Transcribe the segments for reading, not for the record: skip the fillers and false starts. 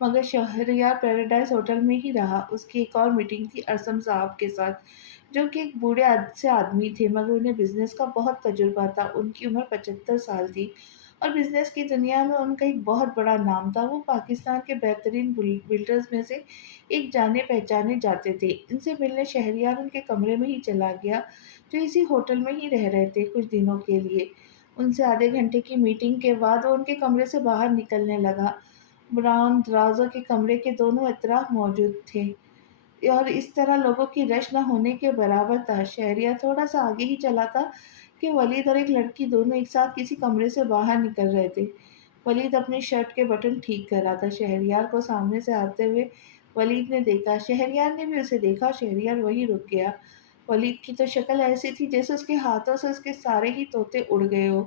مگر Shahryar paradise hotel میں ہی رہا۔ اس کی ایک اور میٹنگ تھی ارسم صاحب کے ساتھ، جو کہ ایک بوڑھے سے آدمی تھے مگر انہیں بزنس کا بہت تجربہ تھا۔ ان کی عمر 75 سال تھی اور بزنس کی دنیا میں ان کا ایک بہت بڑا نام تھا۔ وہ پاکستان کے بہترین بلڈرز میں سے ایک جانے پہچانے جاتے تھے۔ ان سے ملنے شہریار ان کے کمرے میں ہی چلا گیا، جو اسی ہوٹل میں ہی رہ رہے تھے کچھ دنوں کے لیے۔ ان سے آدھے گھنٹے کی میٹنگ کے بعد وہ ان کے کمرے سے باہر نکلنے لگا۔ براؤن دروازوں کے کمرے کے دونوں اطراف موجود تھے اور اس طرح لوگوں کی رش نہ ہونے کے برابر تھا۔ شہریار تھوڑا سا آگے ہی چلا تھا کہ ولید اور ایک لڑکی دونوں ایک ساتھ کسی کمرے سے باہر نکل رہے تھے۔ ولید اپنی شرٹ کے بٹن ٹھیک کر رہا تھا۔ شہریار کو سامنے سے آتے ہوئے ولید نے دیکھا، شہریار نے بھی اسے دیکھا، شہریار وہیں رک گیا۔ ولید کی تو شکل ایسی تھی جیسے اس کے ہاتھوں سے اس کے سارے ہی طوطے اڑ گئے ہو۔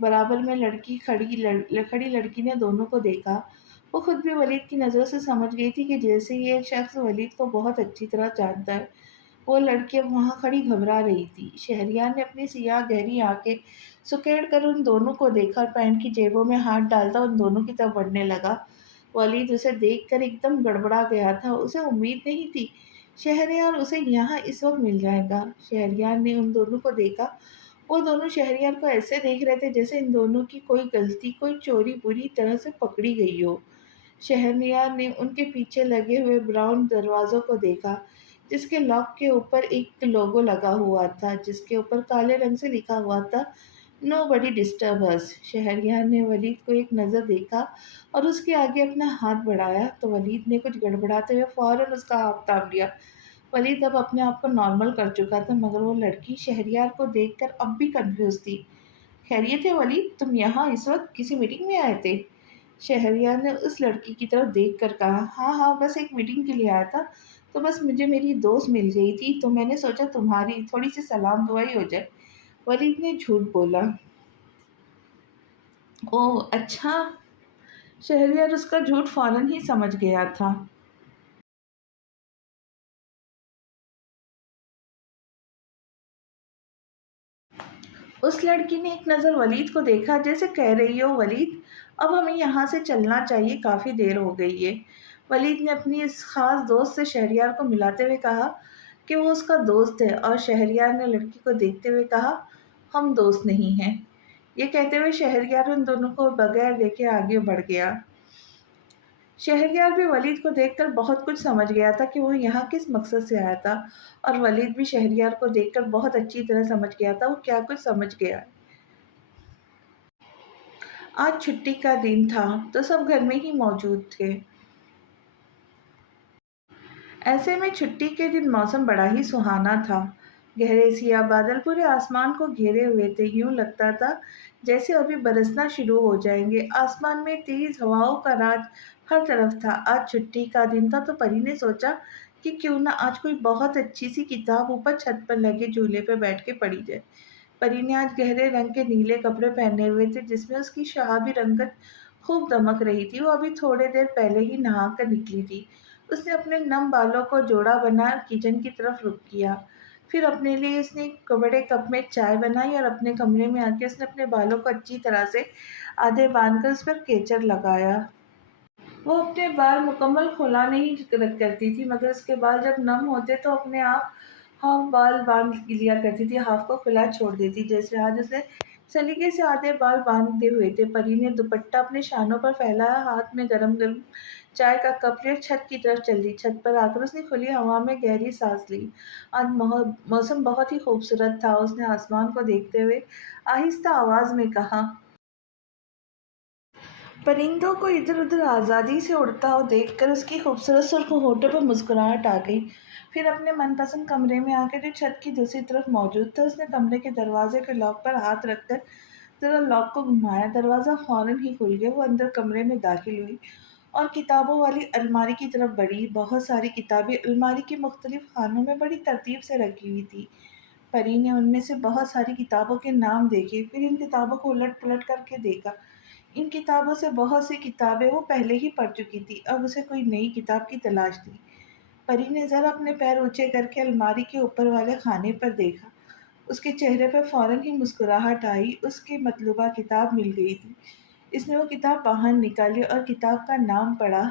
برابر میں کھڑی لڑکی نے دونوں کو دیکھا۔ وہ خود بھی ولید کی نظروں سے سمجھ گئی تھی کہ جیسے یہ شخص ولید کو بہت اچھی طرح جانتا ہے۔ وہ لڑکی اب وہاں کھڑی گھبرا رہی تھی۔ شہریار نے اپنی سیاہ گہری آنکھیں سکیڑ کر ان دونوں کو دیکھا اور پینٹ کی جیبوں میں ہاتھ ڈالتا ان دونوں کی طرف بڑھنے لگا۔ ولید اسے دیکھ کر ایک دم گڑبڑا گیا تھا۔ اسے امید نہیں تھی شہریار اسے یہاں اس وقت مل جائے گا۔ شہریار نے ان دونوں کو دیکھا۔ وہ دونوں شہریار کو ایسے دیکھ رہے تھے جیسے ان دونوں کی کوئی غلطی، کوئی چوری بری طرح سے پکڑی گئی ہو۔ شہریار نے ان کے پیچھے لگے ہوئے براؤن دروازوں کو دیکھا، جس کے لاک کے اوپر ایک لوگو لگا ہوا تھا، جس کے اوپر کالے رنگ سے لکھا ہوا تھا "نو بڈی ڈسٹرب اس"۔ شہریار نے ولید کو ایک نظر دیکھا اور اس کے آگے اپنا ہاتھ بڑھایا تو ولید نے کچھ گڑبڑاتے ہوئے فوراً اس کا ہاتھ تھام لیا۔ ولید اب اپنے آپ کو نارمل کر چکا تھا مگر وہ لڑکی شہریار کو دیکھ کر اب بھی کنفیوز تھی۔ "خیریت ہے ولید، تم یہاں اس وقت کسی میٹنگ میں آئے تھے؟" شہریار نے اس لڑکی کی طرف دیکھ کر کہا۔ "ہاں ہاں، بس ایک میٹنگ کے لیے آیا تھا، تو بس مجھے میری دوست مل گئی تھی تو میں نے سوچا تمہاری تھوڑی سی سلام دعائی ہو جائے"۔ ولید نے جھوٹ بولا۔ "اوہ اچھا"۔ شہریار اس کا جھوٹ فوراً ہی سمجھ گیا تھا۔ اس لڑکی نے ایک نظر ولید کو دیکھا جیسے کہہ رہی ہو "ولید، اب ہمیں یہاں سے چلنا چاہیے، کافی دیر ہو گئی ہے"۔ ولید نے اپنی اس خاص دوست سے شہریار کو ملاتے ہوئے کہا کہ وہ اس کا دوست ہے اور شہریار نے لڑکی کو دیکھتے ہوئے کہا "ہم دوست نہیں ہیں"۔ یہ کہتے ہوئے شہریار ان دونوں کو بغیر دیکھے آگے بڑھ گیا۔ شہریار بھی ولید کو دیکھ کر بہت کچھ سمجھ گیا تھا کہ وہ یہاں کس مقصد سے آیا تھا، اور ولید بھی شہریار کو دیکھ کر بہت اچھی طرح سمجھ گیا تھا وہ کیا کچھ سمجھ گیا۔ آج چھٹی کا دن تھا تو سب گھر میں ہی موجود تھے۔ ایسے میں چھٹی کے دن موسم بڑا ہی سہانا تھا۔ گہرے سیاہ بادل پورے آسمان کو گھیرے ہوئے تھے، یوں لگتا تھا جیسے ابھی برسنا شروع ہو جائیں گے۔ آسمان میں تیز ہواؤں کا راج ہر طرف تھا۔ آج چھٹی کا دن تھا تو پری نے سوچا کہ کیوں نہ آج کوئی بہت اچھی سی کتاب اوپر چھت پر لگے جھولے پہ بیٹھ کے پڑھی جائے۔ پری نے آج گہرے رنگ کے نیلے کپڑے پہنے ہوئے تھے جس میں اس کی شہابی رنگت خوب دمک رہی تھی۔ وہ ابھی تھوڑے دیر پہلے ہی نہا کر نکلی تھی۔ اس نے اپنے نم بالوں کو جوڑا بنا کچن کی طرف رخ کیا۔ پھر اپنے لیے اس نے ایک بڑے کپ میں چائے بنائی اور اپنے کمرے میں آ کے اس نے اپنے بالوں کو اچھی طرح سے آدھے باندھ کر اس پر کیچر لگایا۔ وہ اپنے بال مکمل کھلا نہیں کرتی تھی مگر اس کے بال جب نم ہوتے تو اپنے آپ ہاف بال باندھ لیا کرتی تھی، ہاف کو کھلا چھوڑ دیتی، جیسے آج اس نے سلیقے سے آدھے بال باندھے ہوئے تھے۔ پری نے دوپٹہ اپنے شانوں پر پھیلایا، ہاتھ میں گرم گرم چائے کا کپ لیا اور چھت کی طرف چل دی۔ چھت پر آ کر اس نے کھلی ہوا میں گہری سانس لی۔ آج موسم بہت ہی خوبصورت تھا۔ اس نے آسمان کو دیکھتے ہوئے آہستہ آواز میں کہا۔ پرندوں کو ادھر ادھر آزادی سے اڑتا ہوا دیکھ کر اس کی خوبصورت سرخ ہونٹوں پر مسکراہٹ آ گئی۔ پھر اپنے من پسند کمرے میں آ کے جو چھت کی دوسری طرف موجود تھا، اس نے کمرے کے دروازے کے لاک پر ہاتھ رکھ کر ذرا لاک کو گھمایا۔ دروازہ فوراً ہی کھل گیا۔ وہ اندر کمرے میں داخل ہوئی اور کتابوں والی الماری کی طرف بڑھی۔ بہت ساری کتابیں الماری کے مختلف خانوں میں بڑی ترتیب سے رکھی ہوئی تھیں۔ پری نے ان میں سے بہت ساری کتابوں کے نام دیکھے، پھر ان کتابوں کو الٹ پلٹ کر کے دیکھا۔ ان کتابوں سے بہت سی کتابیں وہ پہلے ہی پڑھ چکی تھی، اب اسے کوئی نئی کتاب کی تلاش تھی۔ پری نے ذرا اپنے پیر اونچے کر کے الماری کے اوپر والے خانے پر دیکھا۔ اس کے چہرے پر فوراً ہی مسکراہٹ آئی، اس کی مطلوبہ کتاب مل گئی تھی۔ اس نے وہ کتاب باہر نکالی اور کتاب کا نام پڑھا،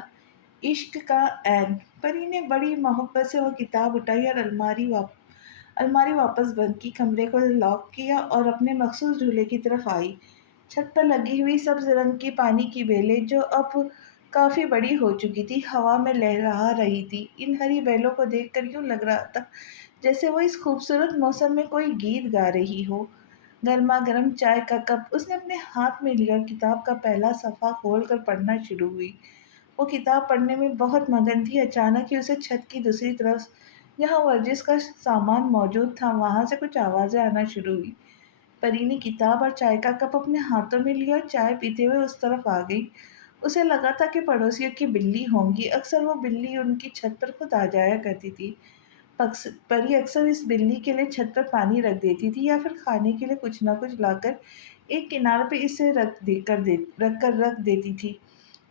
عشق کا عین۔ پری نے بڑی محبت سے وہ کتاب اٹھائی اور الماری واپس بند کی، کمرے کو لاک کیا اور اپنے مخصوص جھولے کی طرف آئی۔ چھت پر لگی ہوئی سبز رنگ کی پانی کی بیلیں جو اب کافی بڑی ہو چکی تھی ہوا میں لہرا رہی تھی۔ ان ہری بیلوں کو دیکھ کر یوں لگ رہا تھا جیسے وہ اس خوبصورت موسم میں کوئی گیت گا رہی ہو۔ گرما گرم چائے کا کپ اس نے اپنے ہاتھ میں لیا اور کتاب کا پہلا صفحہ کھول کر پڑھنا شروع ہوئی۔ وہ کتاب پڑھنے میں بہت مگن تھی، اچانک ہی اسے چھت کی دوسری طرف جہاں ورزش کا سامان موجود تھا وہاں سے کچھ آوازیں آنا شروع ہوئی۔ پری نے کتاب اور چائے کا کپ اپنے ہاتھوں میں لیا اور چائے پیتے ہوئے اس طرف آ گئی۔ اسے لگا تھا کہ پڑوسیوں کی بلی ہوں گی، اکثر وہ بلی ان کی چھت پر خود آ جایا کرتی تھی۔ پری اکثر اس بلی کے لیے چھت پر پانی رکھ دیتی تھی یا پھر کھانے کے لیے کچھ نہ کچھ لا کر ایک کنارے پہ اسے رکھ دیتی تھی۔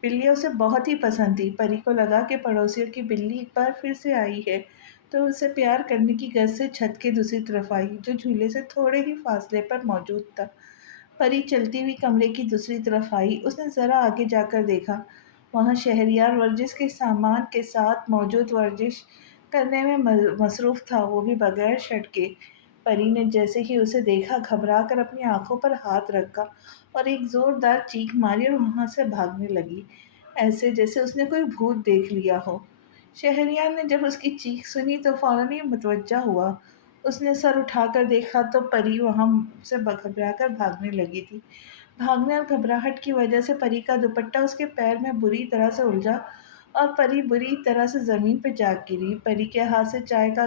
بلیاں اسے بہت ہی پسند تھی۔ پری کو لگا کہ پڑوسیوں کی بلی ایک بار پھر سے آئی ہے، تو اسے پیار کرنے کی غرض سے چھت کے دوسری طرف آئی، جو جھولے سے تھوڑے ہی فاصلے پر موجود تھا۔ پری چلتی ہوئی کمرے کی دوسری طرف آئی۔ اس نے ذرا آگے جا کر دیکھا، وہاں شہریار ورزش کے سامان کے ساتھ موجود ورزش کرنے میں مصروف تھا، وہ بھی بغیر شرٹ کے۔ پری نے جیسے ہی اسے دیکھا گھبرا کر اپنی آنکھوں پر ہاتھ رکھا اور ایک زوردار چیخ ماری اور وہاں سے بھاگنے لگی، ایسے جیسے اس نے کوئی بھوت دیکھ لیا ہو۔ شہریار نے جب اس کی چیخ سنی تو فوراً ہی متوجہ ہوا۔ اس نے سر اٹھا کر دیکھا تو پری وہاں سے گھبرا کر بھاگنے لگی تھی۔ بھاگنے اور گھبراہٹ کی وجہ سے پری کا دوپٹہ اس کے پیر میں بری طرح سے الجھا اور پری بری طرح سے زمین پہ جا گری۔ پری کے ہاتھ سے چائے کا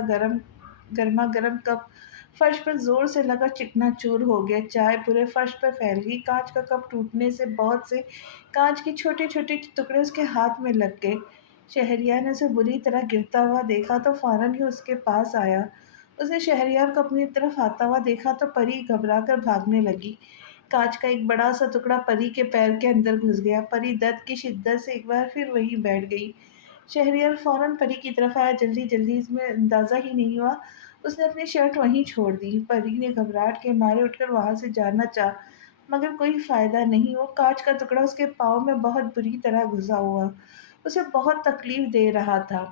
گرما گرم کپ فرش پر زور سے لگا چکنا چور ہو گیا، چائے پورے فرش پر پھیل گئی۔ کانچ کا کپ ٹوٹنے سے بہت سے کانچ کے چھوٹے چھوٹے ٹکڑے اس کے ہاتھ میں لگ گئے۔ شہریار نے اسے بری طرح گرتا ہوا دیکھا تو فوراً ہی اس کے پاس آیا۔ اس نے شہریار کو اپنی طرف آتا ہوا دیکھا تو پری گھبرا کر بھاگنے لگی۔ کانچ کا ایک بڑا سا ٹکڑا پری کے پیر کے اندر گھس گیا۔ پری درد کی شدت سے ایک بار پھر وہیں بیٹھ گئی۔ شہریار فوراً پری کی طرف آیا، جلدی جلدی، اس میں اندازہ ہی نہیں ہوا اس نے اپنی شرٹ وہیں چھوڑ دی۔ پری نے گھبراہٹ کے مارے اٹھ کر وہاں سے جانا چاہا مگر کوئی فائدہ نہیں، وہ کانچ کا ٹکڑا اس کے پاؤں میں بہت بری طرح گھسا ہوا اسے بہت تکلیف دے رہا تھا۔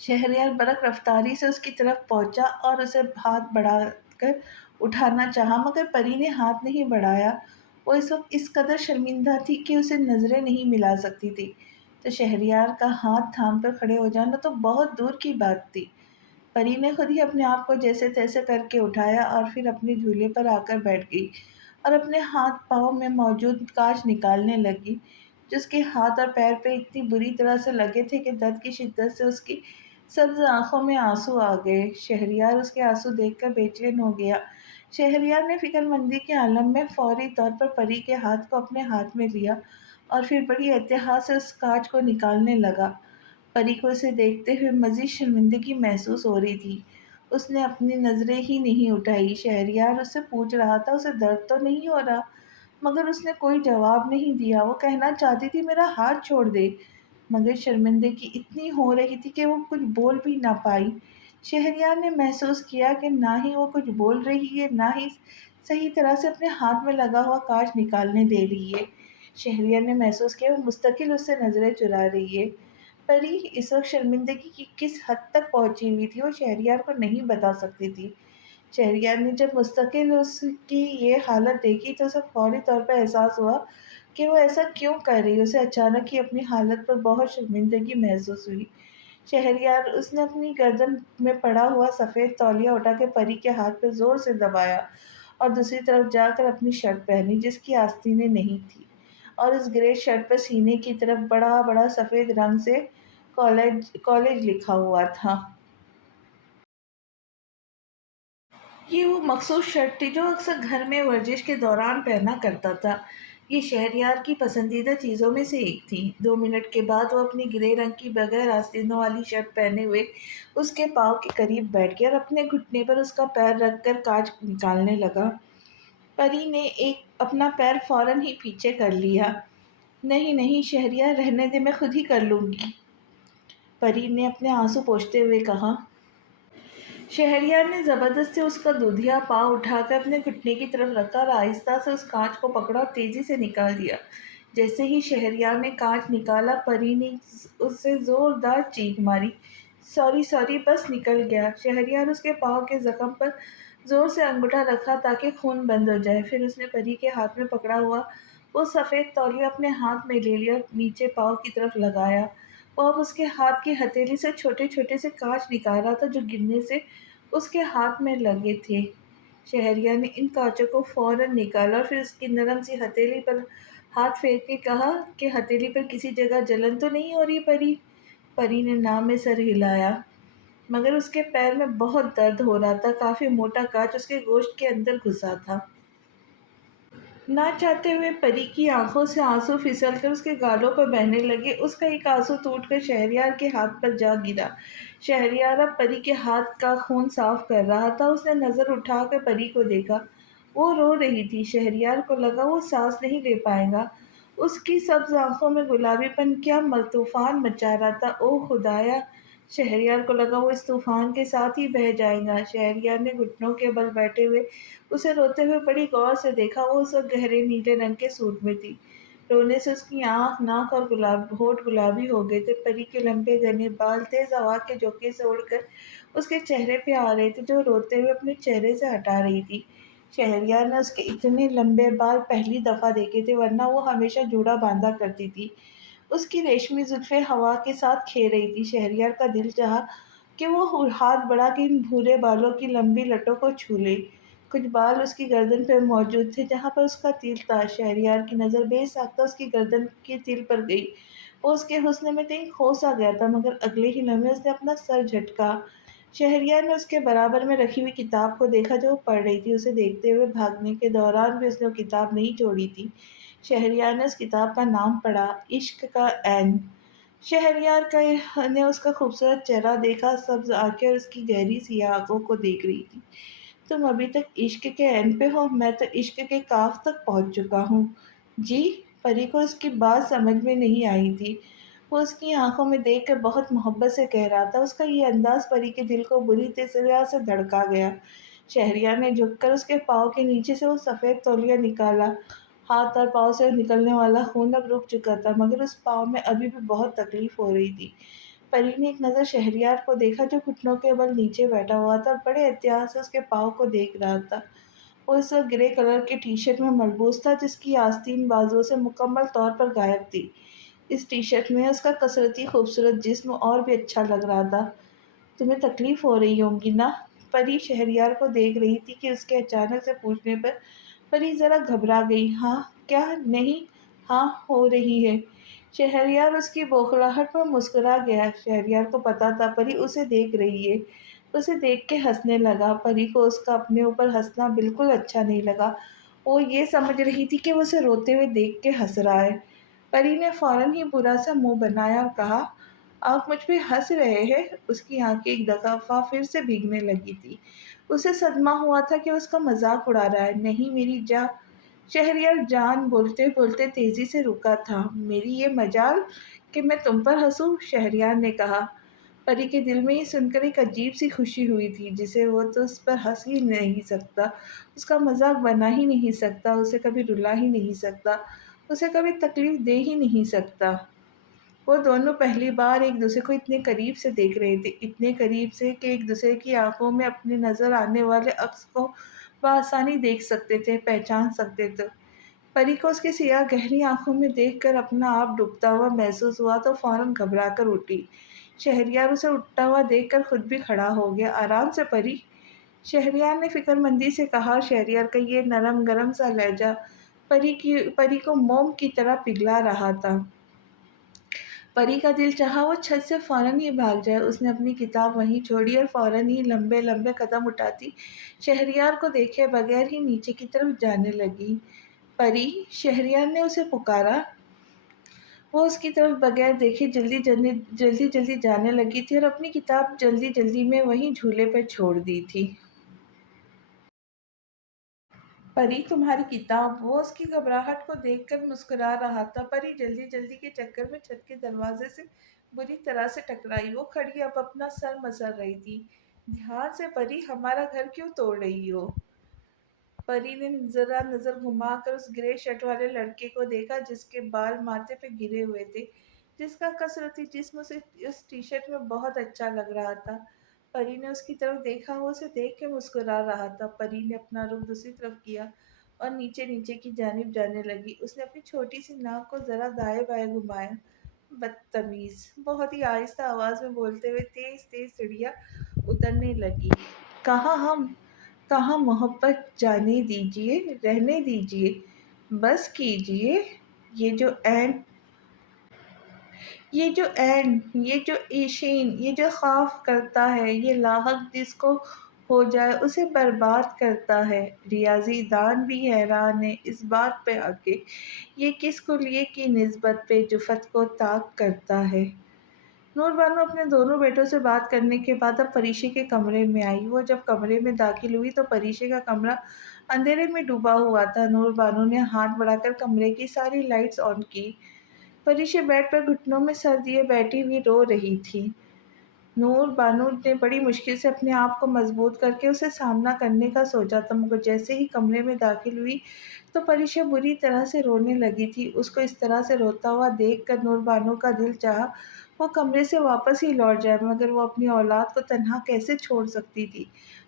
شہریار برق رفتاری سے اس کی طرف پہنچا اور اسے ہاتھ بڑھا کر اٹھانا چاہا مگر پری نے ہاتھ نہیں بڑھایا۔ وہ اس وقت اس قدر شرمندہ تھی کہ اسے نظریں نہیں ملا سکتی تھی، تو شہریار کا ہاتھ تھام کر کھڑے ہو جانا تو بہت دور کی بات تھی۔ پری نے خود ہی اپنے آپ کو جیسے تیسے کر کے اٹھایا اور پھر اپنے جھولے پر آ کر بیٹھ گئی اور اپنے ہاتھ پاؤں میں موجود کانچ نکالنے لگی، جو اس کے ہاتھ اور پیر پہ اتنی بری طرح سے لگے تھے کہ درد کی شدت سے اس کی سبز آنکھوں میں آنسو آ گئے۔ شہریار اس کے آنسو دیکھ کر بے چین ہو گیا۔ شہریار نے فکر مندی کے عالم میں فوری طور پر پری کے ہاتھ کو اپنے ہاتھ میں لیا اور پھر بڑی احتیاط سے اس کانچ کو نکالنے لگا۔ پری کو اسے دیکھتے ہوئے مزید شرمندگی محسوس ہو رہی تھی۔ اس نے اپنی نظریں ہی نہیں اٹھائی۔ شہریار اس سے پوچھ رہا تھا اسے درد تو نہیں ہو رہا، مگر اس نے کوئی جواب نہیں دیا۔ وہ کہنا چاہتی تھی میرا ہاتھ چھوڑ دے، مگر شرمندگی اتنی ہو رہی تھی کہ وہ کچھ بول بھی نہ پائی۔ شہریار نے محسوس کیا کہ نہ ہی وہ کچھ بول رہی ہے نہ ہی صحیح طرح سے اپنے ہاتھ میں لگا ہوا کانچ نکالنے دے رہی ہے۔ شہریار نے محسوس کیا وہ مستقل اس سے نظریں چرا رہی ہے۔ پری اس وقت شرمندگی کی کس حد تک پہنچی ہوئی تھی وہ شہریار کو نہیں بتا سکتی تھی۔ شہریار نے جب مستقل اس کی یہ حالت دیکھی تو اسے فوری طور پر احساس ہوا کہ وہ ایسا کیوں کر رہی ہے۔ اسے اچانک ہی اپنی حالت پر بہت شرمندگی محسوس ہوئی۔ شہریار اس نے اپنی گردن میں پڑا ہوا سفید تولیہ اٹھا کے پری کے ہاتھ پہ زور سے دبایا اور دوسری طرف جا کر اپنی شرٹ پہنی جس کی آستینیں نہیں تھی، اور اس گرے شرٹ پر سینے کی طرف بڑا بڑا سفید رنگ سے کالج لکھا ہوا تھا۔ یہ وہ مخصوص شرٹ تھی جو اکثر گھر میں ورزش کے دوران پہنا کرتا تھا۔ یہ شہریار کی پسندیدہ چیزوں میں سے ایک تھی۔ 2 منٹ کے بعد وہ اپنی گرے رنگ کی بغیر آستینوں والی شرٹ پہنے ہوئے اس کے پاؤں کے قریب بیٹھ گیا اور اپنے گھٹنے پر اس کا پیر رکھ کر کانچ نکالنے لگا۔ پری نے اپنا پیر فوراً ہی پیچھے کر لیا۔ نہیں نہیں شہریار، رہنے دے، میں خود ہی کر لوں گی، پری نے اپنے آنسو پوچھتے ہوئے کہا۔ شہریار نے زبردستی اس کا دودھیا پاؤں اٹھا کر اپنے گھٹنے کی طرف رکھا اور آہستہ سے اس کانچ کو پکڑا اور تیزی سے نکال دیا۔ جیسے ہی شہریار نے کانچ نکالا، پری نے اس سے زوردار چیخ ماری، سوری سوری، بس نکل گیا۔ شہریار اس کے پاؤں کے زخم پر زور سے انگوٹھا رکھا تاکہ خون بند ہو جائے۔ پھر اس نے پری کے ہاتھ میں پکڑا ہوا وہ سفید تولیہ اپنے ہاتھ میں لے لیا اور نیچے پاؤں کی طرف لگایا۔ وہ اب اس کے ہاتھ کی ہتھیلی سے چھوٹے چھوٹے سے کانچ نکال رہا تھا جو گرنے سے اس کے ہاتھ میں لگے تھے۔ شہریار نے ان کانچوں کو فوراً نکالا اور پھر اس کی نرم سی ہتھیلی پر ہاتھ پھیر کے کہا کہ ہتھیلی پر کسی جگہ جلن تو نہیں ہو رہی پری؟ پری نے نام میں سر ہلایا، مگر اس کے پیر میں بہت درد ہو رہا تھا۔ کافی موٹا کانچ اس کے گوشت کے اندر گھسا تھا۔ نہ چاہتے ہوئے پری کی آنکھوں سے آنسو پھسل کر اس کے گالوں پر بہنے لگے۔ اس کا ایک آنسو ٹوٹ کر شہریار کے ہاتھ پر جا گرا۔ شہریار اب پری کے ہاتھ کا خون صاف کر رہا تھا۔ اس نے نظر اٹھا کر پری کو دیکھا، وہ رو رہی تھی۔ شہریار کو لگا وہ سانس نہیں لے پائے گا۔ اس کی سبز آنکھوں میں گلابی پن کیا طوفان مچا رہا تھا۔ او خدایا! شہریار کو لگا وہ اس طوفان کے ساتھ ہی بہہ جائے گا۔ شہریار نے گھٹنوں کے بل بیٹھے ہوئے اسے روتے ہوئے بڑی غور سے دیکھا۔ وہ اس وقت گہرے نیلے رنگ کے سوٹ میں تھی۔ رونے سے اس کی آنکھ، ناک اور ہونٹ گلابی ہو گئے تھے۔ پری کے لمبے گھنے بال تیز ہوا کے جھونکے سے اڑ کر اس کے چہرے پہ آ رہے تھے، جو روتے ہوئے اپنے چہرے سے ہٹا رہی تھی۔ شہریار نے اس کے اتنے لمبے بال پہلی دفعہ دیکھے تھے، ورنہ وہ ہمیشہ جوڑا باندھا کرتی تھی۔ اس کی ریشمی زلفیں ہوا کے ساتھ کھیل رہی تھی۔ شہریار کا دل چاہا کہ وہ ہاتھ بڑھا کے ان بھورے بالوں کی لمبی لٹوں کو چھو لے۔ کچھ بال اس کی گردن پہ موجود تھے جہاں پر اس کا تل تھا۔ شہریار کی نظر بے ساختہ اس کی گردن کے تل پر گئی۔ وہ اس کے حسن میں کہیں کھو سا گیا تھا، مگر اگلے ہی لمحے اس نے اپنا سر جھٹکا۔ شہریار نے اس کے برابر میں رکھی ہوئی کتاب کو دیکھا جو وہ پڑھ رہی تھی۔ اسے دیکھتے ہوئے بھاگنے کے دوران بھی اس نے وہ کتاب نہیں چھوڑی تھی۔ شہریار نے اس کتاب کا نام پڑھا، عشق کا عین۔ شہریار نے اس کا خوبصورت چہرہ دیکھا، سبز آنکھیں اور اس کی گہری سیاہ آنکھوں کو دیکھ رہی تھی۔ تم ابھی تک عشق کے عین پہ ہو، میں تو عشق کے کاف تک پہنچ چکا ہوں۔ جی؟ پری کو اس کی بات سمجھ میں نہیں آئی تھی۔ وہ اس کی آنکھوں میں دیکھ کر بہت محبت سے کہہ رہا تھا۔ اس کا یہ انداز پری کے دل کو بری طرح سے دھڑکا گیا۔ شہریار نے جھک کر اس کے پاؤں کے نیچے سے وہ سفید تولیہ نکالا۔ ہاتھ اور پاؤں سے نکلنے والا خون اب رک چکا تھا، مگر اس پاؤں میں ابھی بھی بہت تکلیف ہو رہی تھی۔ پری نے ایک نظر شہریار کو دیکھا جو گھٹنوں کے بل نیچے بیٹھا ہوا تھا اور بڑے احتیاط سے اس کے پاؤں کو دیکھ رہا تھا۔ وہ اس وقت گرے کلر کے ٹی شرٹ میں ملبوس تھا جس کی آستین بازوؤں سے مکمل طور پر غائب تھی۔ اس ٹی شرٹ میں اس کا کثرتی خوبصورت جسم اور بھی اچھا لگ رہا تھا۔ تمہیں تکلیف ہو رہی ہوگی نا؟ پری شہریار کو دیکھ رہی تھی کہ اس کے اچانک سے پوچھنے پر پری ذرا گھبرا گئی۔ ہاں؟ کیا نہیں؟ ہاں ہو رہی ہے۔ شہریار اس کی بوکھلاہٹ پر مسکرا گیا۔ شہریار کو پتا تھا پری اسے دیکھ رہی ہے۔ اسے دیکھ کے ہنسنے لگا۔ پری کو اس کا اپنے اوپر ہنسنا بالکل اچھا نہیں لگا۔ وہ یہ سمجھ رہی تھی کہ وہ اسے روتے ہوئے دیکھ کے ہنس رہا ہے۔ پری نے فوراً ہی برا سا منہ بنایا اور کہا، آپ مجھ پہ ہنس رہے ہیں؟ اس کی آنکھیں ایک دفعہ پھر سے بھیگنے لگی تھی۔ اسے صدمہ ہوا تھا کہ وہ اس کا مذاق اڑا رہا ہے۔ نہیں میری جاں۔ شہریار جان بولتے بولتے تیزی سے رکا تھا۔ میری یہ مجال کہ میں تم پر ہنسوں؟ شہریار نے کہا۔ پری کے دل میں یہ سن کر ایک عجیب سی خوشی ہوئی تھی جسے وہ تو اس پر ہنس ہی نہیں سکتا، اس کا مذاق بنا ہی نہیں سکتا، اسے کبھی رلا ہی نہیں سکتا، اسے کبھی تکلیف دے ہی نہیں سکتا۔ وہ دونوں پہلی بار ایک دوسرے کو اتنے قریب سے دیکھ رہے تھے، اتنے قریب سے کہ ایک دوسرے کی آنکھوں میں اپنے نظر آنے والے عکس کو بآسانی دیکھ سکتے تھے، پہچان سکتے تھے۔ پری کو اس کے سیاہ گہری آنکھوں میں دیکھ کر اپنا آپ ڈوبتا ہوا محسوس ہوا تو فوراً گھبرا کر اٹھی۔ شہریار اسے اٹھتا ہوا دیکھ کر خود بھی کھڑا ہو گیا۔ آرام سے پری، شہریار نے فکر مندی سے کہا۔ شہریار کا یہ نرم گرم سا لہجہ پری کو موم کی طرح پگھلا رہا تھا۔ پری کا دل چاہا وہ چھت سے فوراً ہی بھاگ جائے۔ اس نے اپنی کتاب وہیں چھوڑی اور فوراً ہی لمبے لمبے قدم اٹھاتی شہریار کو دیکھے بغیر ہی نیچے کی طرف جانے لگی۔ پری، شہریار نے اسے پکارا۔ وہ اس کی طرف بغیر دیکھے جلدی جانے لگی تھی اور اپنی کتاب جلدی میں وہیں جھولے پر چھوڑ دی تھی۔ پری، تمہاری کتاب؟ وہ اس کی گھبراہٹ کو دیکھ کر مسکرا رہا تھا۔ پری جلدی کے چکر میں چھت کے دروازے سے بری طرح سے ٹکرائی۔ وہ کھڑی اب اپنا سر مسل رہی تھی۔ دھیان سے پری، ہمارا گھر کیوں توڑ رہی ہو؟ پری نے ذرا نظر گھما کر اس گرے شرٹ والے لڑکے کو دیکھا جس کے بال ماتھے پہ گرے ہوئے تھے، جس کا کثرتی جسم اسے اس ٹی شرٹ میں بہت اچھا لگ رہا تھا۔ پری نے اس کی طرف دیکھا، وہ اسے دیکھ کے مسکرا رہا تھا۔ پری نے اپنا رخ دوسری طرف کیا اور نیچے نیچے کی جانب جانے لگی۔ اس نے اپنی چھوٹی سی ناک کو ذرا دائیں بائیں گھمایا۔ بدتمیز، بہت ہی آہستہ آواز میں بولتے ہوئے تیز تیز سیڑھیاں اترنے لگی۔ کہاں ہم؟ کہاں محبت؟ جانے دیجیے، رہنے دیجیے، بس کیجیے۔ یہ جو اینڈ یہ جو ایشین، یہ جو خوف کرتا ہے، یہ لاحق جس کو ہو جائے اسے برباد کرتا ہے۔ ریاضی دان بھی حیران ہے اس بات پہ آ کے، یہ کس کلیے کی نسبت پہ جفت کو طاق کرتا ہے۔ نور بانو اپنے دونوں بیٹوں سے بات کرنے کے بعد اب پریشے کے کمرے میں آئی۔ وہ جب کمرے میں داخل ہوئی تو پریشے کا کمرہ اندھیرے میں ڈوبا ہوا تھا۔ نور بانو نے ہاتھ بڑھا کر کمرے کی ساری لائٹس آن کی۔ پریشے بیڈ پر گھٹنوں میں سر دیے بیٹھی ہوئی رو رہی تھی۔ نور بانو نے بڑی مشکل سے اپنے آپ کو مضبوط کر کے اسے سامنا کرنے کا سوچا تھا، مگر جیسے ہی کمرے میں داخل ہوئی تو پریشا بری طرح سے رونے لگی تھی۔ اس کو اس طرح سے روتا ہوا دیکھ کر نور بانو کا دل چاہا وہ کمرے سے واپس ہی لوٹ جائے، مگر وہ اپنی اولاد کو تنہا کیسے چھوڑ سکتی تھی؟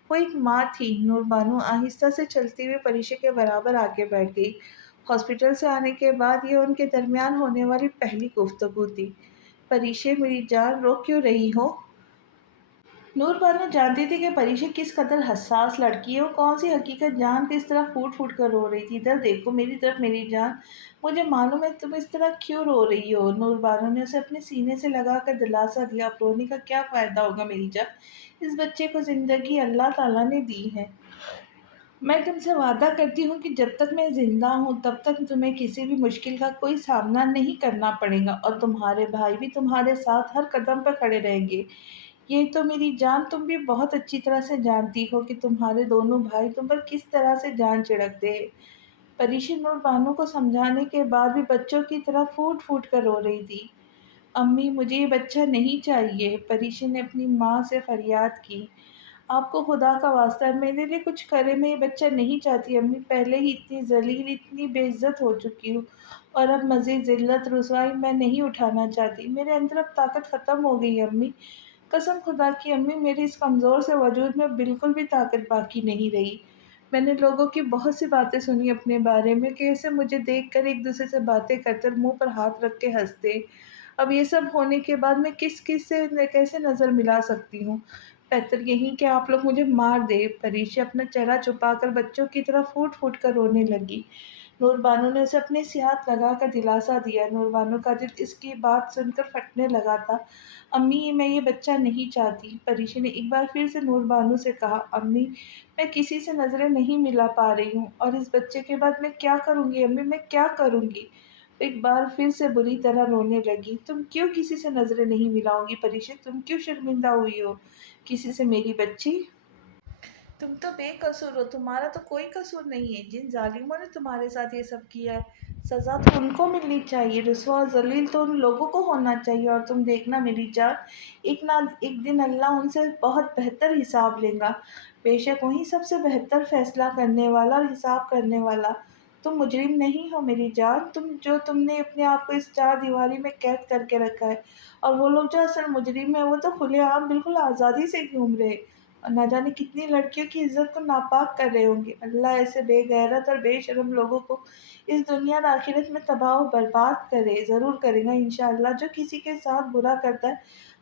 وہ ایک ماں تھی۔ نور بانو آہستہ سے چلتی ہوئی پریشا کے برابر آگے بیٹھ گئی۔ ہاسپٹل سے آنے کے بعد یہ ان کے درمیان ہونے والی پہلی گفتگو تھی۔ پریشے میری جان، رو کیوں رہی ہو؟ نور بانو جانتی تھی کہ پریشا کس قدر حساس لڑکی ہے، وہ کون سی حقیقت جان کے اس طرح پھوٹ پھوٹ کر رو رہی تھی۔ ادھر دیکھو میری طرف میری جان، مجھے معلوم ہے تم اس طرح کیوں رو رہی ہو۔ نور بانو نے اسے اپنے سینے سے لگا کر دلاسا دیا۔ اب رونے کا کیا فائدہ ہوگا میری جان، اس بچے کو زندگی اللہ تعالیٰ نے دی ہے۔ میں تم سے وعدہ کرتی ہوں کہ جب تک میں زندہ ہوں تب تک تمہیں کسی بھی مشکل کا کوئی سامنا نہیں کرنا پڑے گا، اور تمہارے بھائی بھی تمہارے ساتھ ہر قدم پر کھڑے رہیں گے۔ یہ تو میری جان تم بھی بہت اچھی طرح سے جانتی ہو کہ تمہارے دونوں بھائی تم پر کس طرح سے جان چھڑکتے ہیں۔ پریشا نور بانو کو سمجھانے کے بعد بھی بچوں کی طرح پھوٹ پھوٹ کر رو رہی تھی۔ امی مجھے یہ بچہ نہیں چاہیے، پریشا نے اپنی ماں سے فریاد کی۔ آپ کو خدا کا واسطہ ہے میرے لیے کچھ کرے، میں یہ بچہ نہیں چاہتی امی، پہلے ہی اتنی ذلیل اتنی بے عزت ہو چکی ہوں، اور اب مزید ذلت رسوائی میں نہیں اٹھانا چاہتی۔ میرے اندر اب طاقت ختم ہو گئی امی، قسم خدا کی امی، میری اس کمزور سے وجود میں بالکل بھی طاقت باقی نہیں رہی۔ میں نے لوگوں کی بہت سی باتیں سنی اپنے بارے میں، کیسے مجھے دیکھ کر ایک دوسرے سے باتیں کرتے اور منہ پر ہاتھ رکھ کے ہنستے۔ اب یہ سب ہونے کے بعد میں کس سے کیسے نظر ملا سکتی ہوں؟ بہتر یہی کہ آپ لوگ مجھے مار دیں۔ پریشا اپنا چہرہ چھپا کر بچوں کی طرح پھوٹ پھوٹ کر رونے لگی۔ نور بانو نے اسے اپنے سے ہاتھ لگا کر دلاسا دیا۔ نور بانو کا دل اس کی بات سن کر پھٹنے لگا تھا۔ امی میں یہ بچہ نہیں چاہتی، پریشا نے ایک بار پھر سے نور بانو سے کہا۔ امی میں کسی سے نظریں نہیں ملا پا رہی ہوں، اور اس بچے کے بعد میں کیا کروں گی امی، میں کیا کروں گی؟ ایک بار پھر سے بری طرح رونے لگی۔ تم کیوں کسی سے نظریں نہیں ملاؤ گی پریشا، تم کیوں شرمندہ ہوئی ہو کسی سے میری بچی؟ تم تو بے قصور ہو، تمہارا تو کوئی قصور نہیں ہے۔ جن ظالموں نے تمہارے ساتھ یہ سب کیا ہے سزا تو ان کو ملنی چاہیے، رسوا اور ذلیل تو ان لوگوں کو ہونا چاہیے۔ اور تم دیکھنا میری جان، ایک نہ ایک دن اللہ ان سے بہت بہتر حساب لے گا، بے شک وہی سب سے بہتر فیصلہ کرنے والا اور حساب کرنے والا۔ تم مجرم نہیں ہو میری جان، تم نے اپنے آپ کو اس چار دیواری میں قید کر کے رکھا ہے، اور وہ لوگ جو اصل مجرم ہیں وہ تو کھلے عام بالکل آزادی سے گھوم رہے، اور نہ جانے کتنی لڑکیوں کی عزت کو ناپاک کر رہے ہوں گے۔ اللہ ایسے بے غیرت اور بے شرم لوگوں کو اس دنیا اور آخرت میں تباہ و برباد کرے، ضرور کرے گا انشاءاللہ۔ جو کسی کے ساتھ برا کرتا ہے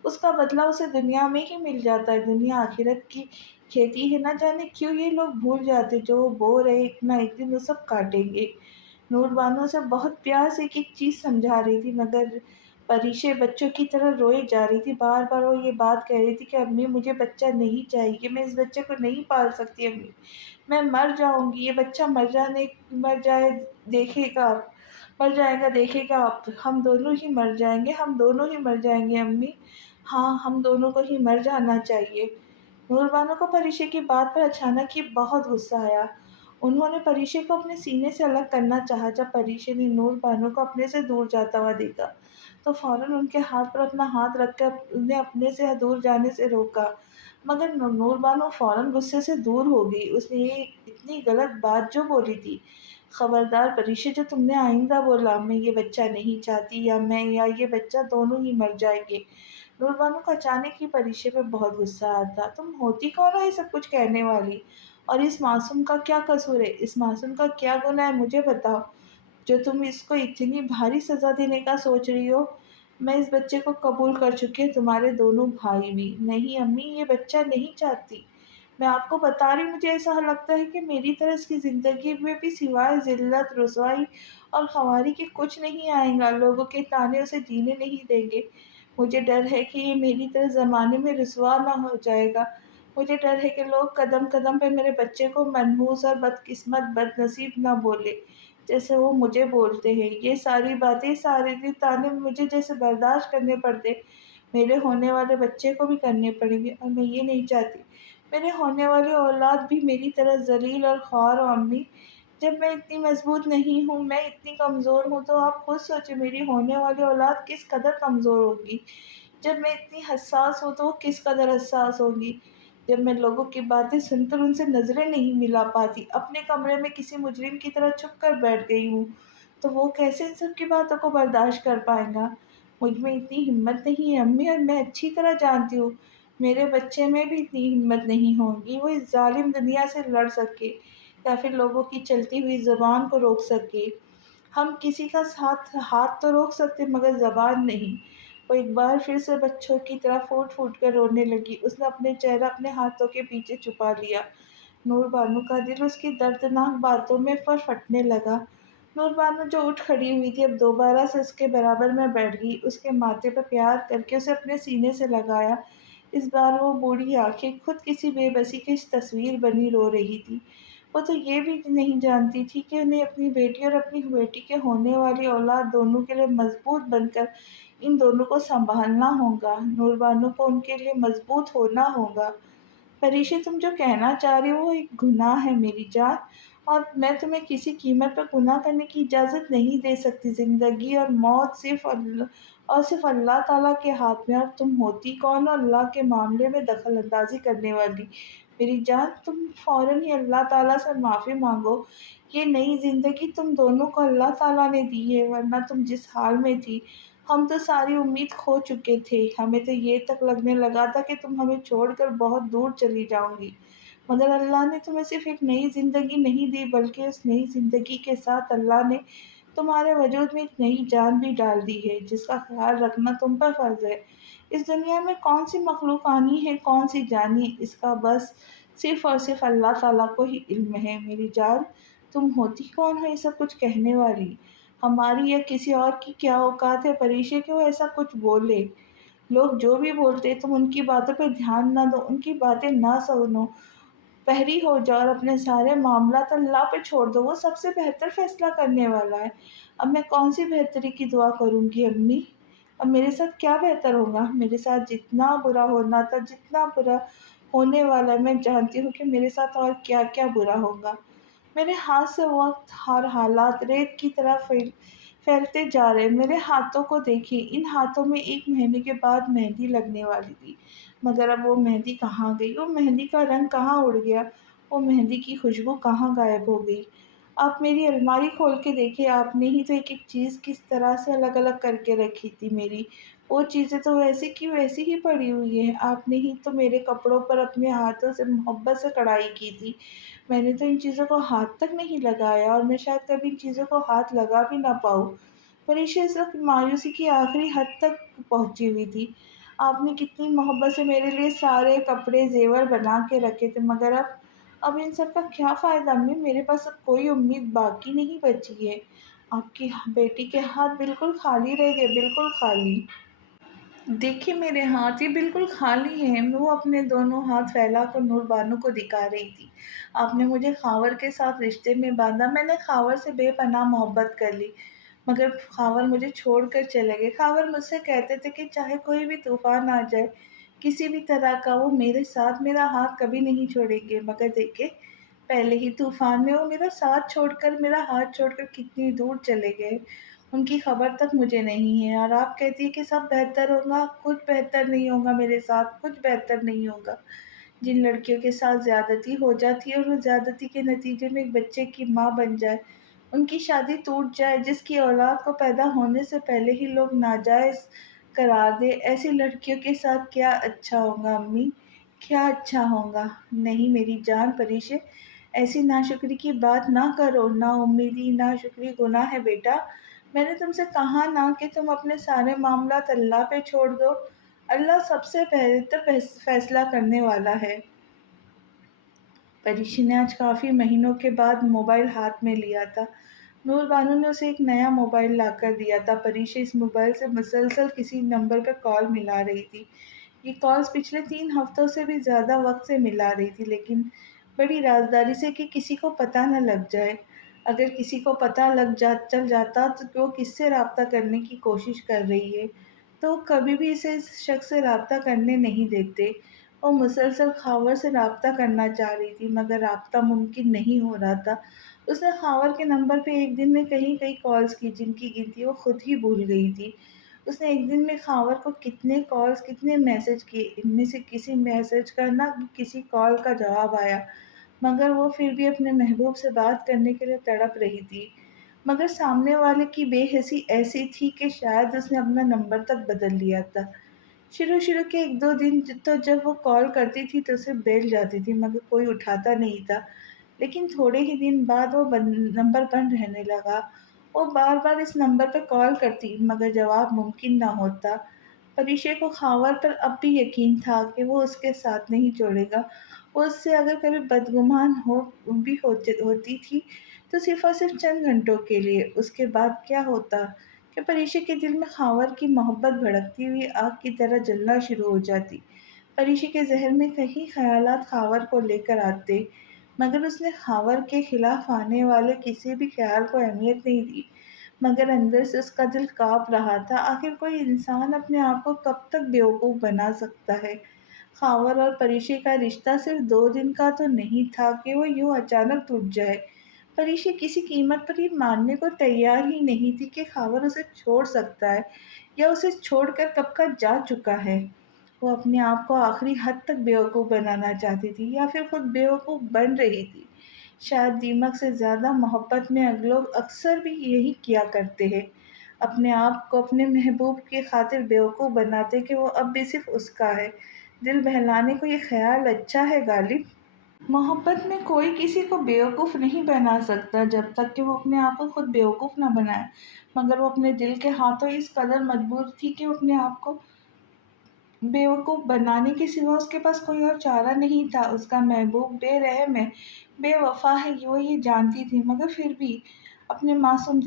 اس کا بدلہ اسے دنیا میں ہی مل جاتا ہے، دنیا آخرت کی کھیتی ہے، نہ جانے کیوں یہ لوگ بھول جاتے، جو وہ بو رہے ایک نہ ایک دن وہ سب کاٹیں گے۔ نور بانو سے بہت پیار سے ایک ایک چیز سمجھا رہی تھی، مگر پریشا بچوں کی طرح روئے جا رہی تھی۔ بار بار وہ یہ بات کہہ رہی تھی کہ امی مجھے بچہ نہیں چاہیے، میں اس بچے کو نہیں پال سکتی امی، میں مر جاؤں گی، یہ بچہ مر جائے دیکھے گا، مر جائے گا دیکھے گا آپ، ہم دونوں ہی مر جائیں گے، ہم دونوں ہی مر جائیں گے امی، ہاں ہم دونوں کو ہی مر جانا چاہیے۔ نور بانو کو پریشا کی بات پر اچانک ہی بہت غصہ آیا۔ انہوں نے پریشا کو اپنے سینے سے الگ کرنا چاہا۔ جب پریشا نے نور بانو کو اپنے سے دور جاتا ہوا دیکھا تو فوراً ان کے ہاتھ پر اپنا ہاتھ رکھ کر انہیں اپنے سے دور جانے سے روکا۔ مگر نور بانو فوراً غصے سے دور ہو گئی۔ اس نے یہ اتنی غلط بات جو بولی تھی، خبردار پریشا، جو تم نے آئندہ بولا میں یہ بچہ نہیں چاہتی، یا میں یا یہ بچہ دونوں ہی مر جائیں گے۔ نور بانو کو اچانک ہی پریشے پہ بہت غصہ آتا۔ تم ہوتی کون ہو یہ سب کچھ کہنے والی؟ اور اس معصوم کا کیا قصور ہے؟ اس معصوم کا کیا گناہ ہے مجھے بتاؤ، جو تم اس کو اتنی بھاری سزا دینے کا سوچ رہی ہو؟ میں اس بچے کو قبول کر چکی ہوں، تمہارے دونوں بھائی بھی۔ نہیں امی، یہ بچہ نہیں چاہتی، میں آپ کو بتا رہی ہوں، مجھے ایسا لگتا ہے کہ میری طرح اس کی زندگی میں بھی سوائے ذلت، رسوائی اور خواری کے کچھ نہیں آئے گا۔ لوگوں کے طعنے اسے جینے نہیں دیں گے۔ مجھے ڈر ہے کہ یہ میری طرح زمانے میں رسوا نہ ہو جائے گا۔ مجھے ڈر ہے کہ لوگ قدم قدم پہ میرے بچے کو منحوس اور بدقسمت، بد نصیب نہ بولے جیسے وہ مجھے بولتے ہیں۔ یہ ساری باتیں، سارے دن طعنے مجھے جیسے برداشت کرنے پڑتے، میرے ہونے والے بچے کو بھی کرنے پڑیں گے، اور میں یہ نہیں چاہتی میرے ہونے والی اولاد بھی میری طرح ذلیل اور خوار ہو۔ امی، جب میں اتنی مضبوط نہیں ہوں، میں اتنی کمزور ہوں، تو آپ خود سوچیں میری ہونے والی اولاد کس قدر کمزور ہوگی۔ جب میں اتنی حساس ہوں تو وہ کس قدر حساس ہوگی۔ جب میں لوگوں کی باتیں سن کر ان سے نظریں نہیں ملا پاتی، اپنے کمرے میں کسی مجرم کی طرح چھپ کر بیٹھ گئی ہوں، تو وہ کیسے ان سب کی باتوں کو برداشت کر پائے گا؟ مجھ میں اتنی ہمت نہیں ہے امی، اور میں اچھی طرح جانتی ہوں میرے بچے میں بھی اتنی ہمت نہیں ہوگی وہ اس ظالم دنیا سے لڑ سکے، یا پھر لوگوں کی چلتی ہوئی زبان کو روک سکے۔ ہم کسی کا ساتھ ہاتھ تو روک سکتے مگر زبان نہیں۔ وہ ایک بار پھر سے بچوں کی طرح پھوٹ پھوٹ کر رونے لگی۔ اس نے اپنے چہرہ اپنے ہاتھوں کے پیچھے چھپا لیا۔ نور بانو کا دل اس کی دردناک باتوں میں پھٹنے لگا۔ نور بانو جو اٹھ کھڑی ہوئی تھی، اب دوبارہ سے اس کے برابر میں بیٹھ گئی، اس کے ماتھے پر پیار کر کے اسے اپنے سینے سے لگایا۔ اس بار وہ بوڑھی آنکھیں خود کسی بے بسی کی تصویر بنی رو رہی تھی۔ وہ تو یہ بھی نہیں جانتی تھی کہ انہیں اپنی بیٹی اور اپنی بیٹی کے ہونے والی اولاد دونوں کے لیے مضبوط بن کر ان دونوں کو سنبھالنا ہوگا۔ نور بانو کو ان کے لیے مضبوط ہونا ہوگا۔ پریشی، تم جو کہنا چاہ رہی ہو وہ ایک گناہ ہے میری جان، اور میں تمہیں کسی قیمت پر گناہ کرنے کی اجازت نہیں دے سکتی۔ زندگی اور موت صرف اللہ تعالیٰ کے ہاتھ میں، اور تم ہوتی کون ہو اللہ کے معاملے میں دخل اندازی کرنے والی؟ میری جان، تم فوراً ہی اللہ تعالیٰ سے معافی مانگو۔ یہ نئی زندگی تم دونوں کو اللہ تعالیٰ نے دی ہے، ورنہ تم جس حال میں تھی ہم تو ساری امید کھو چکے تھے۔ ہمیں تو یہ تک لگنے لگا تھا کہ تم ہمیں چھوڑ کر بہت دور چلی جاؤ گی، مگر اللہ نے تمہیں صرف ایک نئی زندگی نہیں دی، بلکہ اس نئی زندگی کے ساتھ اللہ نے تمہارے وجود میں ایک نئی جان بھی ڈال دی ہے، جس کا خیال رکھنا تم پر فرض ہے۔ اس دنیا میں کون سی مخلوق آنی ہے، کون سی جانی، اس کا بس صرف اور صرف اللہ تعالیٰ کو ہی علم ہے۔ میری جان، تم ہوتی کون ہو یہ سب کچھ کہنے والی؟ ہماری یا کسی اور کی کیا اوقات ہے پریشے کہ وہ ایسا کچھ بولے؟ لوگ جو بھی بولتے تم ان کی باتوں پہ دھیان نہ دو، ان کی باتیں نہ سنو، بحری ہو جاؤ اور اپنے سارے معاملات اللہ پہ چھوڑ دو، وہ سب سے بہتر فیصلہ کرنے والا ہے۔ اب میں کون سی بہتری کی دعا کروں گی امی؟ اب میرے ساتھ کیا بہتر ہوگا؟ میرے ساتھ جتنا برا ہونا تھا، جتنا برا ہونے والا ہے، میں جانتی ہوں کہ میرے ساتھ اور کیا کیا برا ہوگا۔ میرے ہاتھ سے وقت اور حالات ریت کی طرح پھیلتے جا رہے۔ میرے ہاتھوں کو دیکھیں، ان ہاتھوں میں 1 مہینے کے بعد مہندی لگنے والی تھی، مگر اب وہ مہندی کہاں گئی؟ وہ مہندی کا رنگ کہاں اڑ گیا؟ وہ مہندی کی خوشبو کہاں غائب ہو گئی؟ آپ میری الماری کھول کے دیکھیں، آپ نے ہی تو ایک ایک چیز کس طرح سے الگ الگ کر کے رکھی تھی میری۔ وہ چیزیں تو ویسی کی ویسی ہی پڑی ہوئی ہیں۔ آپ نے ہی تو میرے کپڑوں پر اپنے ہاتھوں سے محبت سے کڑھائی کی تھی، میں نے تو ان چیزوں کو ہاتھ تک نہیں لگایا، اور میں شاید کبھی ان چیزوں کو ہاتھ لگا بھی نہ پاؤں۔ پریشا اس وقت مایوسی کی آخری حد تک پہنچی ہوئی تھی۔ آپ نے کتنی محبت سے میرے لیے سارے کپڑے زیور بنا کے رکھے تھے، مگر اب ان سب کا کیا فائدہ امی؟ میرے پاس اب کوئی امید باقی نہیں بچی ہے۔ آپ کی بیٹی کے ہاتھ بالکل خالی رہ گئے، بالکل خالی۔ دیکھیے میرے ہاتھ، یہ بالکل خالی ہیں۔ وہ اپنے دونوں ہاتھ پھیلا کر نور بانو کو دکھا رہی تھی۔ آپ نے مجھے خاور کے ساتھ رشتے میں باندھا، میں نے خاور سے بے پناہ محبت کر لی، مگر خاور مجھے چھوڑ کر چلے گئے۔ خاور مجھ سے کہتے تھے کہ چاہے کوئی بھی طوفان آ جائے، کسی بھی طرح کا، وہ میرے ساتھ میرا ہاتھ کبھی نہیں چھوڑیں گے، مگر دیکھے پہلے ہی طوفان میں وہ میرا ساتھ چھوڑ کر، میرا ہاتھ چھوڑ کر کتنی دور چلے گئے، ان کی خبر تک مجھے نہیں ہے۔ اور آپ کہتی ہیں کہ سب بہتر ہوگا، کچھ بہتر نہیں ہوگا، میرے ساتھ کچھ بہتر نہیں ہوگا۔ جن لڑکیوں کے ساتھ زیادتی ہو جاتی ہے اور وہ زیادتی کے نتیجے میں ایک بچے کی ماں بن جائے، ان کی شادی ٹوٹ جائے، جس کی اولاد کو پیدا ہونے سے پہلے ہی لوگ ناجائز قرار دے، ایسی لڑکیوں کے ساتھ کیا اچھا ہوگا امی؟ کیا اچھا ہوگا؟ نہیں میری جان پریشے، ایسی ناشکری کی بات نہ کرو، نا امیدی ناشکری گناہ ہے بیٹا۔ میں نے تم سے کہا نا کہ تم اپنے سارے معاملات اللہ پہ چھوڑ دو، اللہ سب سے بہتر فیصلہ کرنے والا ہے۔ پریشی نے آج کافی مہینوں کے بعد موبائل ہاتھ میں لیا تھا۔ نور بانو نے اسے ایک نیا موبائل لا کر دیا تھا۔ پریشی اس موبائل سے مسلسل کسی نمبر پہ کال ملا رہی تھی۔ یہ کالز پچھلے 3 ہفتوں سے بھی زیادہ وقت سے ملا رہی تھی، لیکن بڑی رازداری سے کہ کسی کو پتہ نہ لگ جائے۔ اگر کسی کو پتہ چل جاتا کہ وہ کس سے رابطہ کرنے کی کوشش کر رہی ہے تو وہ کبھی بھی اسے اس شخص سے رابطہ کرنے نہیں دیتے۔ وہ مسلسل خاور سے رابطہ کرنا چاہ رہی تھی مگر رابطہ ممکن نہیں ہو رہا تھا۔ اس نے خاور کے نمبر پہ ایک دن میں کئی کالز کی جن کی گنتی وہ خود ہی بھول گئی تھی۔ اس نے ایک دن میں خاور کو کتنے کالز کتنے میسج کیے، ان میں سے کسی میسج کا نہ کسی کال کا جواب آیا، مگر وہ پھر بھی اپنے محبوب سے بات کرنے کے لیے تڑپ رہی تھی۔ مگر سامنے والے کی بے حسی ایسی تھی کہ شاید اس نے اپنا نمبر تک بدل لیا تھا۔ شروع کے 1-2 دن تو جب وہ کال کرتی تھی تو اسے بیل جاتی تھی مگر کوئی اٹھاتا نہیں تھا، لیکن تھوڑے ہی دن بعد وہ نمبر بند رہنے لگا۔ وہ بار بار اس نمبر پہ کال کرتی مگر جواب ممکن نہ ہوتا۔ پریشے کو خاور پر اب بھی یقین تھا کہ وہ اس کے ساتھ نہیں چھوڑے گا۔ وہ اس سے اگر کبھی بدگمان ہوتی تھی تو صرف اور صرف چند گھنٹوں کے لیے، اس کے بعد کیا ہوتا کہ پریشے کے دل میں خاور کی محبت بھڑکتی ہوئی آگ کی طرح جلنا شروع ہو جاتی۔ پریشے کے ذہن میں کئی خیالات خاور کو لے کر آتے مگر اس نے خاور کے خلاف آنے والے کسی بھی خیال کو اہمیت نہیں دی، مگر اندر سے اس کا دل کانپ رہا تھا۔ آخر کوئی انسان اپنے آپ کو کب تک بیوقوف بنا سکتا ہے؟ خاور اور پریشی کا رشتہ صرف 2 دن کا تو نہیں تھا کہ وہ یوں اچانک ٹوٹ جائے۔ پریشی کسی قیمت پر یہ ماننے کو تیار ہی نہیں تھی کہ خاور اسے چھوڑ سکتا ہے یا اسے چھوڑ کر کب کا جا چکا ہے۔ وہ اپنے آپ کو آخری حد تک بیوقوف بنانا چاہتی تھی یا پھر خود بیوقوف بن رہی تھی۔ شاید دیمک سے زیادہ محبت میں لوگ اکثر بھی یہی کیا کرتے ہیں، اپنے آپ کو اپنے محبوب کی خاطر بیوقوف بناتے کہ وہ اب بھی صرف اس کا ہے۔ دل بہلانے کو یہ خیال اچھا ہے غالب۔ محبت میں کوئی کسی کو بیوقوف نہیں بنا سکتا جب تک کہ وہ اپنے آپ کو خود بیوقوف نہ بنائے، مگر وہ اپنے دل کے ہاتھوں اس قدر مجبور تھی کہ وہ اپنے آپ کو بیوقوف بنانے کے سوا اس کے پاس کوئی اور چارہ نہیں تھا۔ اس کا محبوب بے رحم ہے، بے وفا ہے، وہ یہ جانتی تھی مگر پھر بھی اپنے معصوم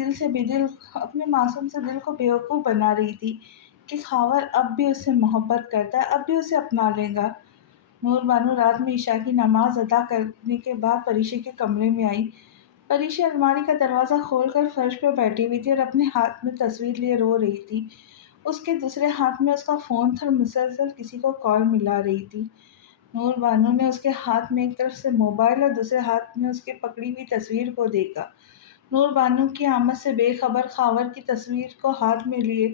سے دل کو بیوقوف بنا رہی تھی کہ خاور اب بھی اس سے محبت کرتا ہے، اب بھی اسے اپنا لے گا۔ نور بانو رات میں عشاء کی نماز ادا کرنے کے بعد پریشی کے کمرے میں آئی۔ پریشی الماری کا دروازہ کھول کر فرش پہ بیٹھی ہوئی تھی اور اپنے ہاتھ میں تصویر لیے رو رہی تھی۔ اس کے دوسرے ہاتھ میں اس کا فون تھا اور مسلسل کسی کو کال ملا رہی تھی۔ نور بانو نے اس کے ہاتھ میں ایک طرف سے موبائل اور دوسرے ہاتھ میں اس کے پکڑی ہوئی تصویر کو دیکھا۔ نور بانو کی آمد سے بے خبر خاور کی تصویر کو ہاتھ میں لیے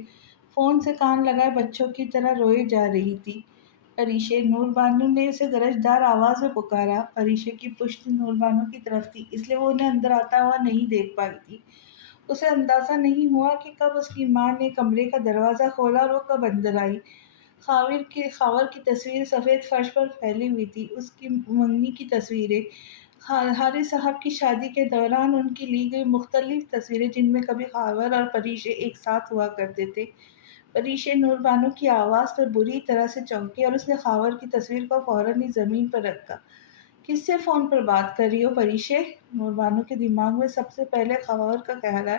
فون سے کان لگائے بچوں کی طرح روئے جا رہی تھی۔ پریشے، نور بانو نے اسے گرجدار آواز میں پکارا۔ پریشے کی پشت نور بانو کی طرف تھی اس لیے وہ انہیں اندر آتا ہوا نہیں دیکھ پائی تھی۔ اسے اندازہ نہیں ہوا کہ کب اس کی ماں نے کمرے کا دروازہ کھولا اور وہ کب اندر آئی۔ خاور کی تصویر سفید فرش پر پھیلی ہوئی تھی، اس کی منگنی کی تصویریں، حارث صاحب کی شادی کے دوران ان کی لی گئی مختلف تصویریں جن میں کبھی خاور اور پریشے ایک ساتھ ہوا کرتے تھے۔ پریشے نور بانو کی آواز پر بری طرح سے چونکی اور اس نے خاور کی تصویر کو فوراً ہی زمین پر رکھا۔ کس سے فون پر بات کر رہی ہو پریشے؟ نور بانو کے دماغ میں سب سے پہلے خاور کا خیال آیا۔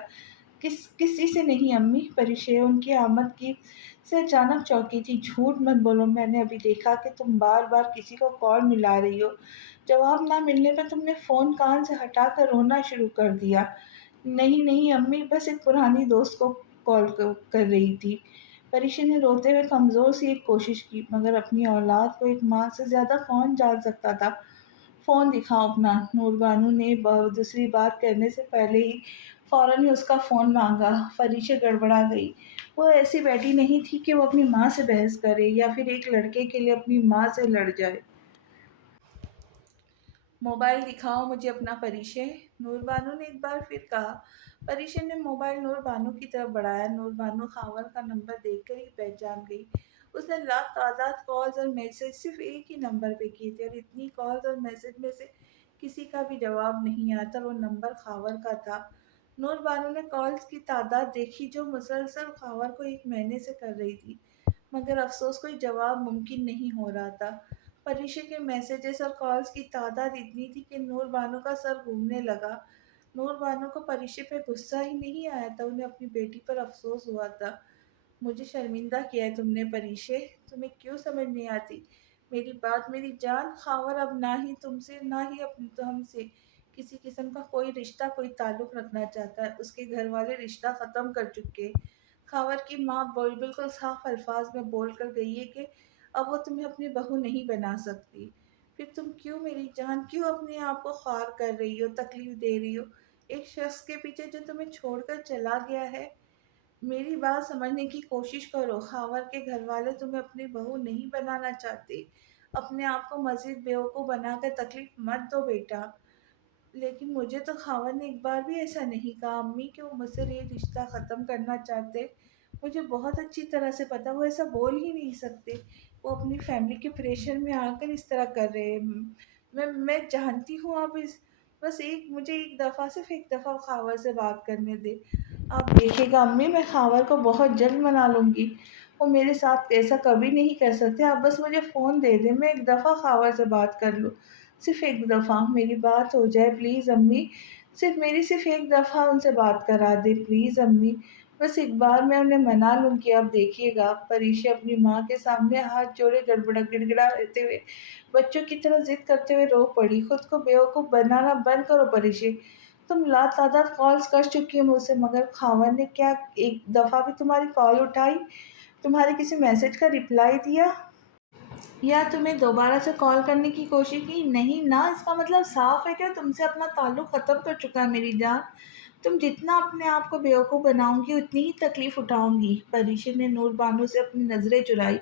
کسی سے نہیں امی۔ پریشے ان کی آمد کی سے اچانک چونکی تھی۔ جھوٹ مت بولو، میں نے ابھی دیکھا کہ تم بار بار کسی کو کال ملا رہی ہو، جواب نہ ملنے پر تم نے فون کان سے ہٹا کر رونا شروع کر دیا۔ نہیں امی، بس ایک پرانی دوست کو کال کر رہی تھی۔ پریشے نے روتے ہوئے کمزور سی ایک کوشش کی، مگر اپنی اولاد کو ایک ماں سے زیادہ کون جان سکتا تھا۔ فون دکھاؤ اپنا۔ نور بانو نے دوسری بات کرنے سے پہلے ہی فوراً ہی اس کا فون مانگا۔ پریشے گڑبڑا گئی۔ وہ ایسی بیٹی نہیں تھی کہ وہ اپنی ماں سے بحث کرے یا پھر ایک لڑکے کے لیے اپنی ماں سے لڑ جائے۔ موبائل دکھاؤ مجھے اپنا پریشے، نور بانو نے ایک بار پھر کہا۔ پریشے نے موبائل نور بانو کی طرف بڑھایا۔ نور بانو خاور کا نمبر دیکھ کر ہی پہچان گئی۔ اس نے لاکھ تعداد کالز اور میسج صرف ایک ہی نمبر پہ کیے تھے، اور اتنی کالز اور میسج میں سے کسی کا بھی جواب نہیں آتا۔ وہ نمبر خاور کا تھا۔ نور بانو نے کالز کی تعداد دیکھی جو مسلسل خاور کو ایک مہینے سے کر رہی تھی، مگر افسوس کوئی جواب ممکن نہیں ہو رہا تھا۔ پریشے کے میسیجز اور کالز کی تعداد اتنی تھی کہ نور بانو کا سر گھومنے لگا۔ نور بانو کو پریشے پہ غصہ ہی نہیں آیا تھا، انہیں اپنی بیٹی پر افسوس ہوا تھا۔ مجھے شرمندہ کیا ہے تم نے پریشے، تمہیں کیوں سمجھ نہیں آتی میری بات میری جان؟ خاور اب نہ ہی تم سے نہ ہی ہم سے کسی قسم کا کوئی رشتہ کوئی تعلق رکھنا چاہتا ہے۔ اس کے گھر والے رشتہ ختم کر چکے۔ خاور کی ماں بالکل صاف الفاظ میں بول کر گئی ہے کہ اب وہ تمہیں اپنی بہو نہیں بنا سکتی۔ پھر تم کیوں میری جان، کیوں اپنے آپ کو خوار کر رہی ہو، تکلیف دے رہی ہو ایک شخص کے پیچھے جو تمہیں چھوڑ کر چلا گیا ہے؟ میری بات سمجھنے کی کوشش کرو۔ خاور کے گھر والے تمہیں اپنی بہو نہیں بنانا چاہتے۔ اپنے آپ کو مزید بیوقوف بنا کر تکلیف مت دو بیٹا۔ لیکن مجھے تو خاور نے ایک بار بھی ایسا نہیں کہا امی کہ وہ مجھ سے یہ رشتہ ختم کرنا چاہتے۔ مجھے بہت اچھی طرح سے پتا وہ ایسا بول ہی نہیں سکتے، وہ اپنی فیملی کے پریشر میں آ کر اس طرح کر رہے ہیں۔ میں جانتی ہوں آپ بس مجھے صرف ایک دفعہ خاور سے بات کرنے دے۔ آپ دیکھے گا امی، میں خاور کو بہت جلد منا لوں گی۔ وہ میرے ساتھ ایسا کبھی نہیں کر سکتے۔ آپ بس مجھے فون دے دیں، میں ایک دفعہ خاور سے بات کر لوں، صرف ایک دفعہ میری بات ہو جائے پلیز امی۔ صرف ایک دفعہ ان سے بات کرا دے پلیز امی، بس ایک بار میں انہیں منا لوں گی۔ آپ دیکھیے گا۔ پریشا اپنی ماں کے سامنے ہاتھ جوڑے گڑ گڑا رہتے ہوئے بچوں کی طرح ضد کرتے ہوئے رو پڑی۔ خود کو بیوقوف بنانا بند کرو پریشے، تم لا تعداد کالز کر چکی ہو مجھ سے، مگر خاور نے کیا ایک دفعہ بھی تمہاری کال اٹھائی، تمہارے کسی میسج کا رپلائی دیا، یا تمہیں دوبارہ سے کال کرنے کی کوشش کی؟ نہیں نا، اس کا مطلب صاف ہے کہ تم سے اپنا تعلق ختم کر چکا ہے میری جان۔ تم جتنا اپنے آپ کو بیوقوف بناؤں گی اتنی ہی تکلیف اٹھاؤں گی۔ پریشے نے نور بانو سے اپنی نظریں چرائی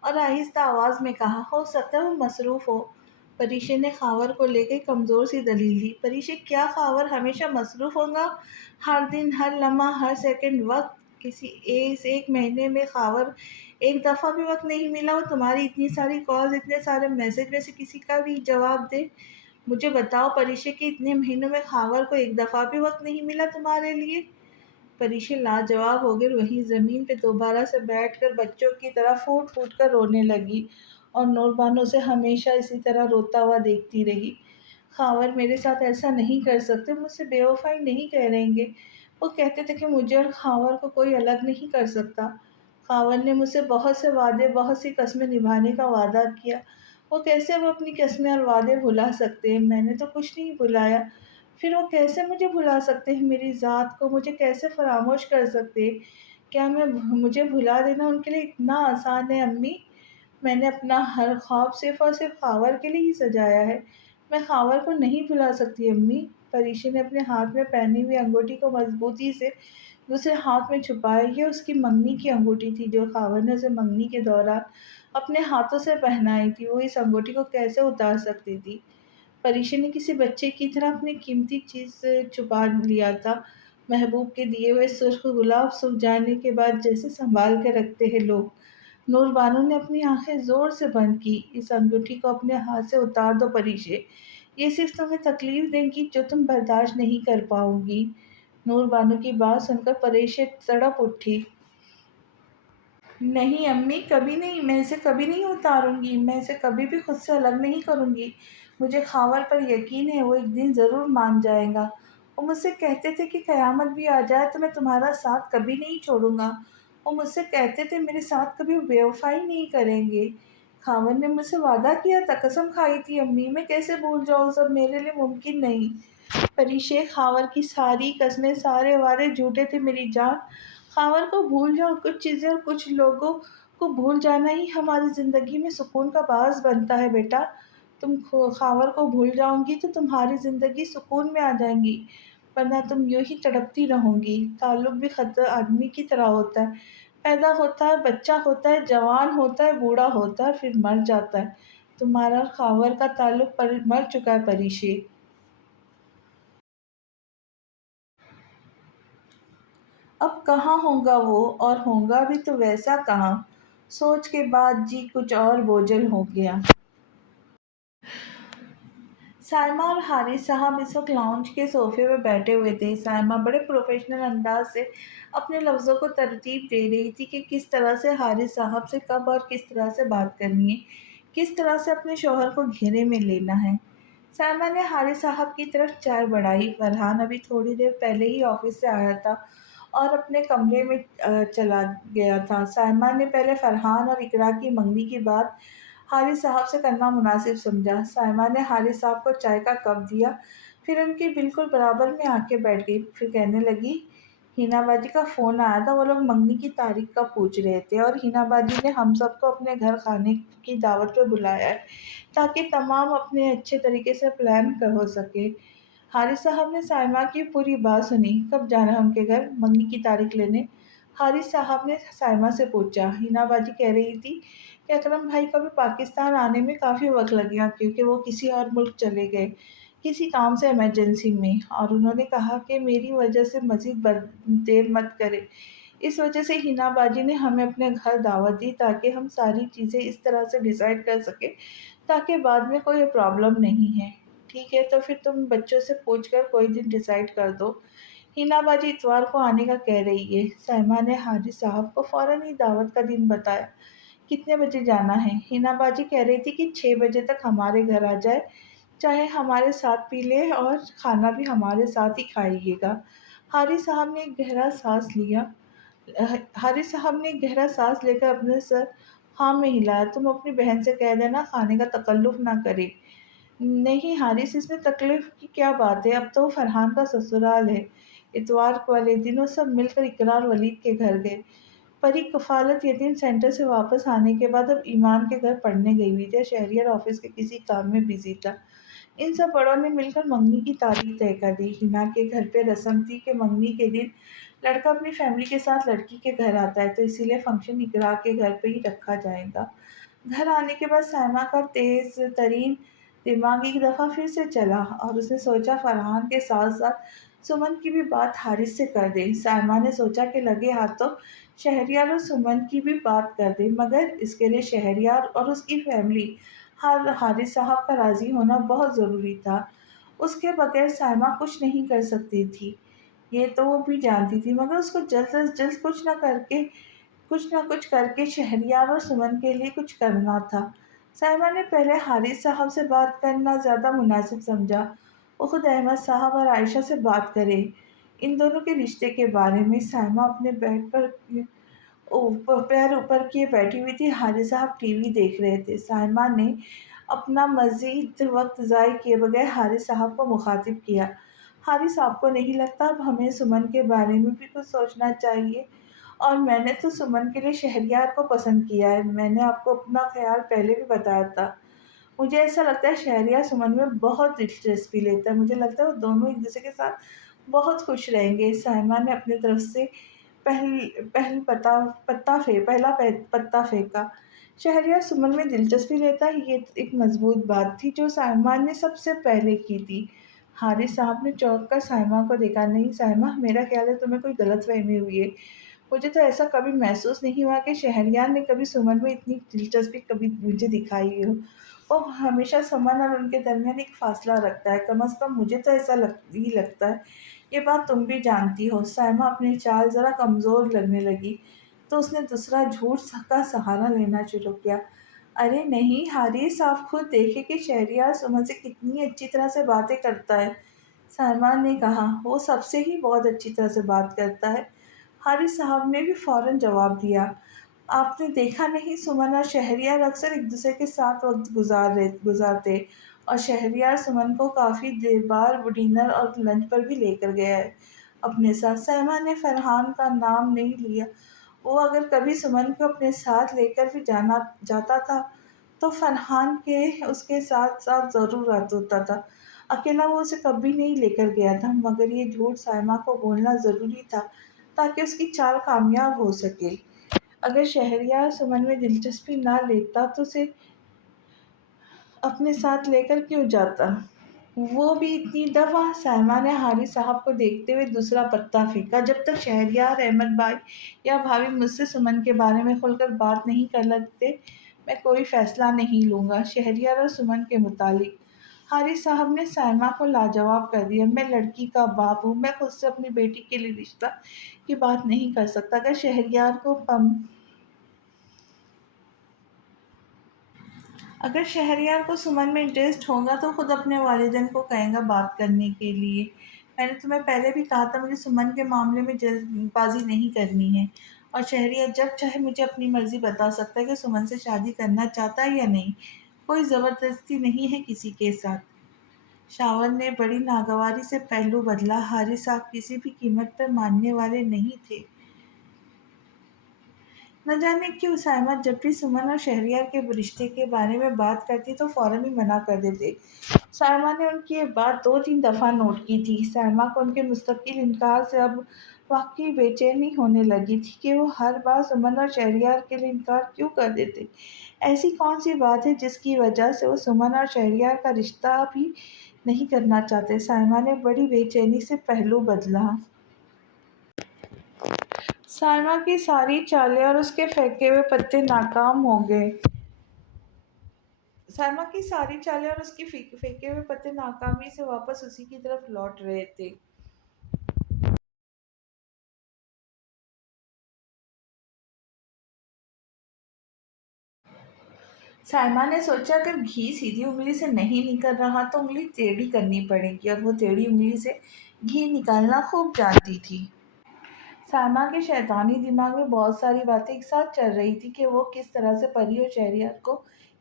اور آہستہ آواز میں کہا، ہو سکتا ہے وہ مصروف ہو۔ پریشے نے خاور کو لے کے کمزور سی دلیل دی۔ پریشے، کیا خاور ہمیشہ مصروف ہوگا؟ ہر دن، ہر لمحہ، ہر سیکنڈ وقت؟ کسی ایک مہینے میں خاور ایک دفعہ بھی وقت نہیں ملا وہ تمہاری اتنی ساری کالز، اتنے سارے میسج میں سے کسی کا بھی جواب دے؟ مجھے بتاؤ پریشے کہ اتنے مہینوں میں خاور کو ایک دفعہ بھی وقت نہیں ملا تمہارے لیے؟ پریشے لاجواب ہو گئے، وہیں زمین پہ دوبارہ سے بیٹھ کر بچوں کی طرح پھوٹ پھوٹ کر رونے لگی، اور نور بانو سے ہمیشہ اسی طرح روتا ہوا دیکھتی رہی۔ خاور میرے ساتھ ایسا نہیں کر سکتے، مجھ سے بے وفائی نہیں کریں گے۔ وہ کہتے تھے کہ مجھے اور خاور کو کوئی الگ نہیں کر سکتا۔ خاور نے مجھ سے بہت سے وعدے، بہت سی قسمیں نبھانے کا وعدہ کیا، وہ کیسے وہ اپنی قسمیں اور وعدے بھلا سکتے ہیں؟ میں نے تو کچھ نہیں بھلایا، پھر وہ کیسے مجھے بھلا سکتے ہیں؟ میری ذات کو مجھے کیسے فراموش کر سکتے ہیں؟ کیا مجھے بھلا دینا ان کے لیے اتنا آسان ہے امی؟ میں نے اپنا ہر خواب صرف اور صرف خاور کے لیے ہی سجایا ہے، میں خاور کو نہیں بھلا سکتی امی۔ پریشے نے اپنے ہاتھ میں پہنی ہوئی انگوٹھی کو مضبوطی سے دوسرے ہاتھ میں چھپایا۔ یہ اس کی منگنی کی انگوٹھی تھی جو خاور نے اسے منگنی کے دوران اپنے ہاتھوں سے پہنائی تھی۔ وہ اس انگوٹھی کو کیسے اتار سکتی تھی؟ پریشا نے کسی بچے کی طرح اپنی قیمتی چیز سے چھپا لیا تھا، محبوب کے دیے ہوئے سرخ گلاب سوکھ جانے کے بعد جیسے سنبھال کے رکھتے ہیں لوگ۔ نور بانو نے اپنی آنکھیں زور سے بند کی۔ اس انگوٹھی کو اپنے ہاتھ سے اتار دو پریشے، یہ صرف تمہیں تکلیف دے گی جو تم برداشت نہیں کر پاؤ گی۔ نور بانو کی بات سن کر پریشا تڑپ اٹھی۔ نہیں امی، کبھی نہیں، میں اسے کبھی نہیں اتاروں گی، میں اسے کبھی بھی خود سے الگ نہیں کروں گی۔ مجھے خاور پر یقین ہے، وہ ایک دن ضرور مان جائے گا۔ وہ مجھ سے کہتے تھے کہ قیامت بھی آ جائے تو میں تمہارا ساتھ کبھی نہیں چھوڑوں گا۔ وہ مجھ سے کہتے تھے میرے ساتھ کبھی بے وفائی نہیں کریں گے۔ خاور نے مجھ سے وعدہ کیا تھا، قسم کھائی تھی امی، میں کیسے بھول جاؤں؟ سب میرے لیے ممکن نہیں۔ پریشے، خاور کی ساری قسمیں، سارے وعدے جھوٹے تھے میری جان۔ خاور کو بھول جاؤ، کچھ چیزیں اور کچھ لوگوں کو بھول جانا ہی ہماری زندگی میں سکون کا باعث بنتا ہے بیٹا۔ تم خاور کو بھول جاؤ گی تو تمہاری زندگی سکون میں آ جائے گی، ورنہ تم یوں ہی تڑپتی رہو گی۔ تعلق بھی خط آدمی کی طرح ہوتا ہے، پیدا ہوتا ہے، بچہ ہوتا ہے، جوان ہوتا ہے، بوڑھا ہوتا ہے، پھر مر جاتا ہے۔ تمہارا اور خاور کا تعلق مر چکا ہے پریشے۔ اب کہاں ہوگا وہ، اور ہوگا بھی تو ویسا کہاں؟ سوچ کے بعد جی کچھ اور بوجھل ہو گیا۔ سائمہ اور حارث صاحب اس وقت لاؤنج کے صوفے پہ بیٹھے ہوئے تھے۔ سائمہ بڑے پروفیشنل انداز سے اپنے لفظوں کو ترتیب دے رہی تھی کہ کس طرح سے حارث صاحب سے کب اور کس طرح سے بات کرنی ہے، کس طرح سے اپنے شوہر کو گھیرے میں لینا ہے۔ سائمہ نے حارث صاحب کی طرف چائے بڑھائی۔ فرحان ابھی تھوڑی دیر پہلے ہی آفس سے آیا تھا اور اپنے کمرے میں چلا گیا تھا۔ سائمہ نے پہلے فرحان اور اقرا کی منگنی کی بات حارث صاحب سے کرنا مناسب سمجھا۔ سائمہ نے حارث صاحب کو چائے کا کپ دیا، پھر ان کی بالکل برابر میں آ کے بیٹھ گئی۔ پھر کہنے لگی، ہینا باجی کا فون آیا تھا، وہ لوگ منگنی کی تاریخ کا پوچھ رہے تھے اور ہینا باجی نے ہم سب کو اپنے گھر کھانے کی دعوت پہ بلایا ہے تاکہ تمام اپنے اچھے طریقے سے پلان ہو سکے۔ حارث صاحب نے سائمہ کی پوری بات سنی۔ کب جانا ہے ان کے گھر منگنی کی تاریخ لینے؟ حارث صاحب نے سائمہ سے پوچھا۔ ہینا باجی کہہ رہی تھی کہ اکرم بھائی کو بھی پاکستان آنے میں کافی وقت لگ گیا کیونکہ وہ کسی اور ملک چلے گئے کسی کام سے ایمرجنسی میں، اور انہوں نے کہا کہ میری وجہ سے مزید دیر مت کرے۔ اس وجہ سے ہینا باجی نے ہمیں اپنے گھر دعوت دی تاکہ ہم ساری چیزیں اس طرح سے ڈیسائیڈ کر سکیں تاکہ بعد میں کوئی پرابلم نہیں ہے۔ ٹھیک ہے، تو پھر تم بچوں سے پوچھ کر کوئی دن ڈیسائیڈ کر دو۔ ہینا باجی اتوار کو آنے کا کہہ رہی ہے۔ سائمہ نے حارث صاحب کو فوراً ہی دعوت کا دن بتایا۔ کتنے بجے جانا ہے؟ ہینا باجی کہہ رہی تھی کہ 6 بجے تک ہمارے گھر آ جائے، چائے ہمارے ساتھ پی لے اور کھانا بھی ہمارے ساتھ ہی کھائیے گا۔ حارث صاحب نے ایک گہرا سانس لیا۔ حارث صاحب نے ایک گہرا سانس لے کر اپنے سر ہاں میں ہلایا۔ تم اپنی بہن سے کہہ دینا کھانے کا تکلف نہ کرے۔ نہیں حارث، اس میں تکلیف کی کیا بات ہے، اب تو فرحان کا سسرال ہے۔ اتوار والے دن وہ سب مل کر اقرا اور ولید کے گھر گئے۔ پری کفالت یتیم سینٹر سے واپس آنے کے بعد اب ایمان کے گھر پڑھنے گئی ہوئی تھی۔ شہریار آفس کے کسی کام میں بزی تھا۔ ان سب بڑوں نے مل کر منگنی کی تاریخ طے کر دی۔ ہینا کے گھر پہ رسم تھی کہ منگنی کے دن لڑکا اپنی فیملی کے ساتھ لڑکی کے گھر آتا ہے، تو اسی لیے فنکشن اقرا کے گھر پہ ہی رکھا جائے گا۔ گھر آنے کے بعد سائمہ کا تیز ترین دماغ ایک دفعہ پھر سے چلا اور اس نے سوچا فرحان کے ساتھ ساتھ سمن کی بھی بات حارث سے کر دے۔ سائمہ نے سوچا کہ لگے ہاتھوں شہریار اور سمن کی بھی بات کر دے، مگر اس کے لیے شہریار اور اس کی فیملی حارث صاحب کا راضی ہونا بہت ضروری تھا۔ اس کے بغیر سائمہ کچھ نہیں کر سکتی تھی، یہ تو وہ بھی جانتی تھی، مگر اس کو جلد از جلد کچھ نہ کچھ کر کے شہریار اور سمن کے لیے کچھ کرنا تھا۔ سائمہ نے پہلے حارث صاحب سے بات کرنا زیادہ مناسب سمجھا۔ وہ خود احمد صاحب اور عائشہ سے بات کرے ان دونوں کے رشتے کے بارے میں۔ سائمہ اپنے بیڈ پر پیر اوپر کیے بیٹھی ہوئی تھی۔ حارث صاحب ٹی وی دیکھ رہے تھے۔ سائمہ نے اپنا مزید وقت ضائع کیے بغیر حارث صاحب کو مخاطب کیا۔ حارث، آپ کو نہیں لگتا اب ہمیں سمن کے بارے میں بھی کچھ سوچنا چاہیے؟ اور میں نے تو سمن کے لیے شہریار کو پسند کیا ہے، میں نے آپ کو اپنا خیال پہلے بھی بتایا تھا۔ مجھے ایسا لگتا ہے شہریار سمن میں بہت دلچسپی لیتا ہے، مجھے لگتا ہے وہ دونوں ایک دوسرے کے ساتھ بہت خوش رہیں گے۔ سائمہ نے اپنی طرف سے پہلا پتا پھینکا۔ شہریار سمن میں دلچسپی لیتا ہے، یہ ایک مضبوط بات تھی جو سائمہ نے سب سے پہلے کی تھی۔ حارث صاحب نے چونک کر سائمہ کو دیکھا۔ نہیں سائمہ، میرا خیال ہے تمہیں کوئی غلط فہمی ہوئی ہے، مجھے تو ایسا کبھی محسوس نہیں ہوا کہ شہریار نے کبھی سمن میں اتنی دلچسپی کبھی مجھے دکھائی ہو۔ وہ ہمیشہ سمن اور ان کے درمیان ایک فاصلہ رکھتا ہے، کم از کم مجھے تو ایسا ہی لگتا ہے، یہ بات تم بھی جانتی ہو۔ سائمہ اپنی چال ذرا کمزور لگنے لگی تو اس نے دوسرا جھوٹ کا سہارا لینا شروع کیا۔ ارے نہیں حارث، آپ خود دیکھیں کہ شہریار سمن سے کتنی اچھی طرح سے باتیں کرتا ہے۔ سائمہ نے کہا، وہ سب سے ہی بہت اچھی طرح سے بات کرتا ہے۔ حارث صاحب نے بھی فوراً جواب دیا، آپ نے دیکھا نہیں، سمن اور شہریار اکثر ایک دوسرے کے ساتھ وقت گزارتے اور شہریار سمن کو کافی دیر بار ڈنر اور لنچ پر بھی لے کر گیا ہے اپنے ساتھ۔ سائمہ نے فرحان کا نام نہیں لیا۔ وہ اگر کبھی سمن کو اپنے ساتھ لے کر بھی جاتا تھا تو فرحان کے اس کے ساتھ ساتھ ضرور ہوتا تھا، اکیلا وہ اسے کبھی نہیں لے کر گیا تھا۔ مگر یہ جھوٹ سائمہ کو بولنا ضروری تھا تاکہ اس کی چال کامیاب ہو سکے۔ اگر شہریار سمن میں دلچسپی نہ لیتا تو اسے اپنے ساتھ لے کر کیوں جاتا؟ وہ بھی اتنی دفعہ؟ سائمہ نے حارث صاحب کو دیکھتے ہوئے دوسرا پتا پھینکا۔ جب تک شہریار احمد بھائی یا بھابھی مجھ سے سمن کے بارے میں کھل کر بات نہیں کر لیتے، میں کوئی فیصلہ نہیں لوں گا شہریار اور سمن کے متعلق۔ حارث صاحب نے سائمہ کو لاجواب کر دیا۔ میں لڑکی کا باپ ہوں، میں خود سے اپنی بیٹی کے لیے رشتہ کی بات نہیں کر سکتا۔ اگر شہریار کو سمن میں انٹرسٹ ہوگا تو خود اپنے والدین کو کہے گا بات کرنے کے لیے۔ میں نے تمہیں پہلے بھی کہا تھا مجھے سمن کے معاملے میں جلد بازی نہیں کرنی ہے، اور شہریار جب چاہے مجھے اپنی مرضی بتا سکتا ہے کہ سمن سے شادی کرنا چاہتا ہے یا نہیں۔ کوئی زبردستی نہیں ہے کسی کے ساتھ۔ شاور نے بڑی ناگواری سے پہلو بدلا۔ حارث صاحب کسی بھی قیمت پر ماننے والے نہیں تھے۔ نہ جانے کیوں سائمہ جب بھی سمن اور شہریار کے رشتے کے بارے میں بات کرتی تو فوراً ہی منع کر دیتے۔ سائمہ نے ان کی یہ بات 2-3 دفعہ نوٹ کی تھی۔ سائمہ کو ان کے مستقل انکار سے اب واقعی بے چینی ہونے لگی تھی کہ وہ ہر بار سمن اور شہریار کے لیے انکار کیوں کر دیتے۔ ایسی کون سی بات ہے جس کی وجہ سے وہ سمن اور شہریار کا رشتہ بھی نہیں کرنا چاہتے؟ سائمہ نے بڑی بے چینی سے پہلو بدلا۔ سائمہ کی ساری چالیں اور اس کے پھینکے ہوئے پتے ناکام ہو گئے۔ سائمہ کی ساری چالیں اور اس کے پھینکے ہوئے پتے ناکامی سے واپس اسی کی طرف لوٹ رہے تھے۔ سائمہ نے سوچا اگر گھی سیدھی انگلی سے نہیں نکل رہا تو انگلی ٹیڑھی کرنی پڑے گی، اور وہ ٹیڑھی انگلی سے گھی نکالنا خوب جانتی تھی۔ سائمہ کے شیطانی دماغ میں بہت ساری باتیں ایک ساتھ چل رہی تھی کہ وہ کس طرح سے پری اور شہریار کو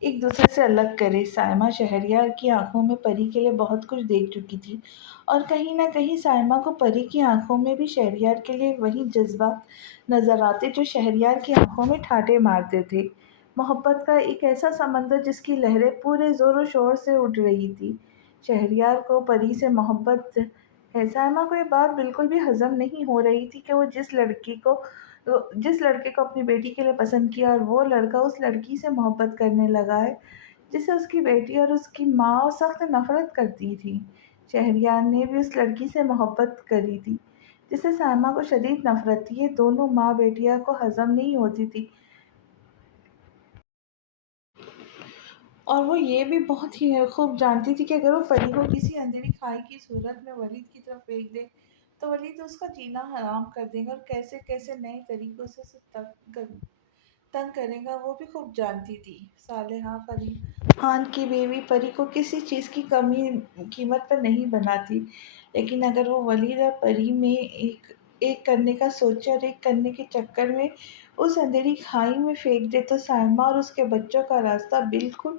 ایک دوسرے سے الگ کرے۔ سائمہ شہریار کی آنکھوں میں پری کے لیے بہت کچھ دیکھ چکی تھی، اور کہیں نہ کہیں سائمہ کو پری کی آنکھوں میں بھی شہریار کے لیے وہی جذبات نظر آتے جو شہریار کی آنکھوں میں ٹھاٹھے مارتے تھے۔ محبت کا ایک ایسا سمندر جس کی لہریں پورے زور و شور سے اٹھ رہی تھی۔ شہریار کو پری سے محبت ہے۔ سائمہ کو یہ بات بالکل بھی ہضم نہیں ہو رہی تھی کہ وہ جس لڑکے کو اپنی بیٹی کے لیے پسند کیا، اور وہ لڑکا اس لڑکی سے محبت کرنے لگا ہے جسے اس کی بیٹی اور اس کی ماں سخت نفرت کرتی تھی۔ شہریار نے بھی اس لڑکی سے محبت کری تھی جسے سائمہ کو شدید نفرت تھی۔ یہ دونوں ماں بیٹیاں کو ہضم نہیں ہوتی تھی، اور وہ یہ بھی بہت ہی خوب جانتی تھی کہ اگر وہ پری کو کسی اندھیری کھائی کی صورت میں ولید کی طرف پھینک دے تو ولید اس کا جینا حرام کر دے گا، اور کیسے کیسے نئے طریقوں سے اسے تنگ کرے گا وہ بھی خوب جانتی تھی۔ صالحہ فرید خان کی بیوی پری کو کسی چیز کی قیمت پر نہیں بناتی، لیکن اگر وہ ولید اور پری میں ایک کرنے کا سوچے اور ایک کرنے کے چکر میں اس اندھیری کھائی میں پھینک دے تو سائمہ اور اس کے بچوں کا راستہ بالکل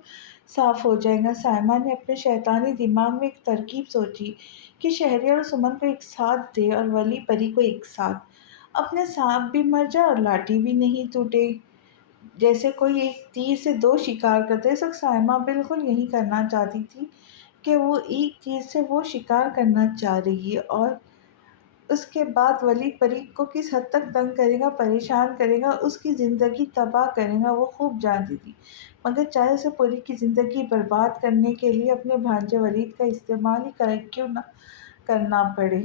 صاف ہو جائے گا۔ سائمہ نے اپنے شیطانی دماغ میں ایک ترکیب سوچی کہ شہریار اور سمن کو ایک ساتھ دے اور ولی پری کو ایک ساتھ۔ اپنے سانپ بھی مر جائے اور لاٹھی بھی نہیں ٹوٹے۔ جیسے کوئی ایک تیر سے 2 شکار کرتے، اس وقت سائمہ بالکل یہی کرنا چاہتی تھی کہ وہ ایک تیر سے وہ شکار کرنا چاہ رہی ہے، اور اس کے بعد ولید پری کو کس حد تک تنگ کرے گا، پریشان کرے گا، اس کی زندگی تباہ کرے گا وہ خوب جانتی تھی، مگر چاہے اسے پری کی زندگی برباد کرنے کے لیے اپنے بھانجے ولید کا استعمال ہی کیوں نہ کرنا پڑے۔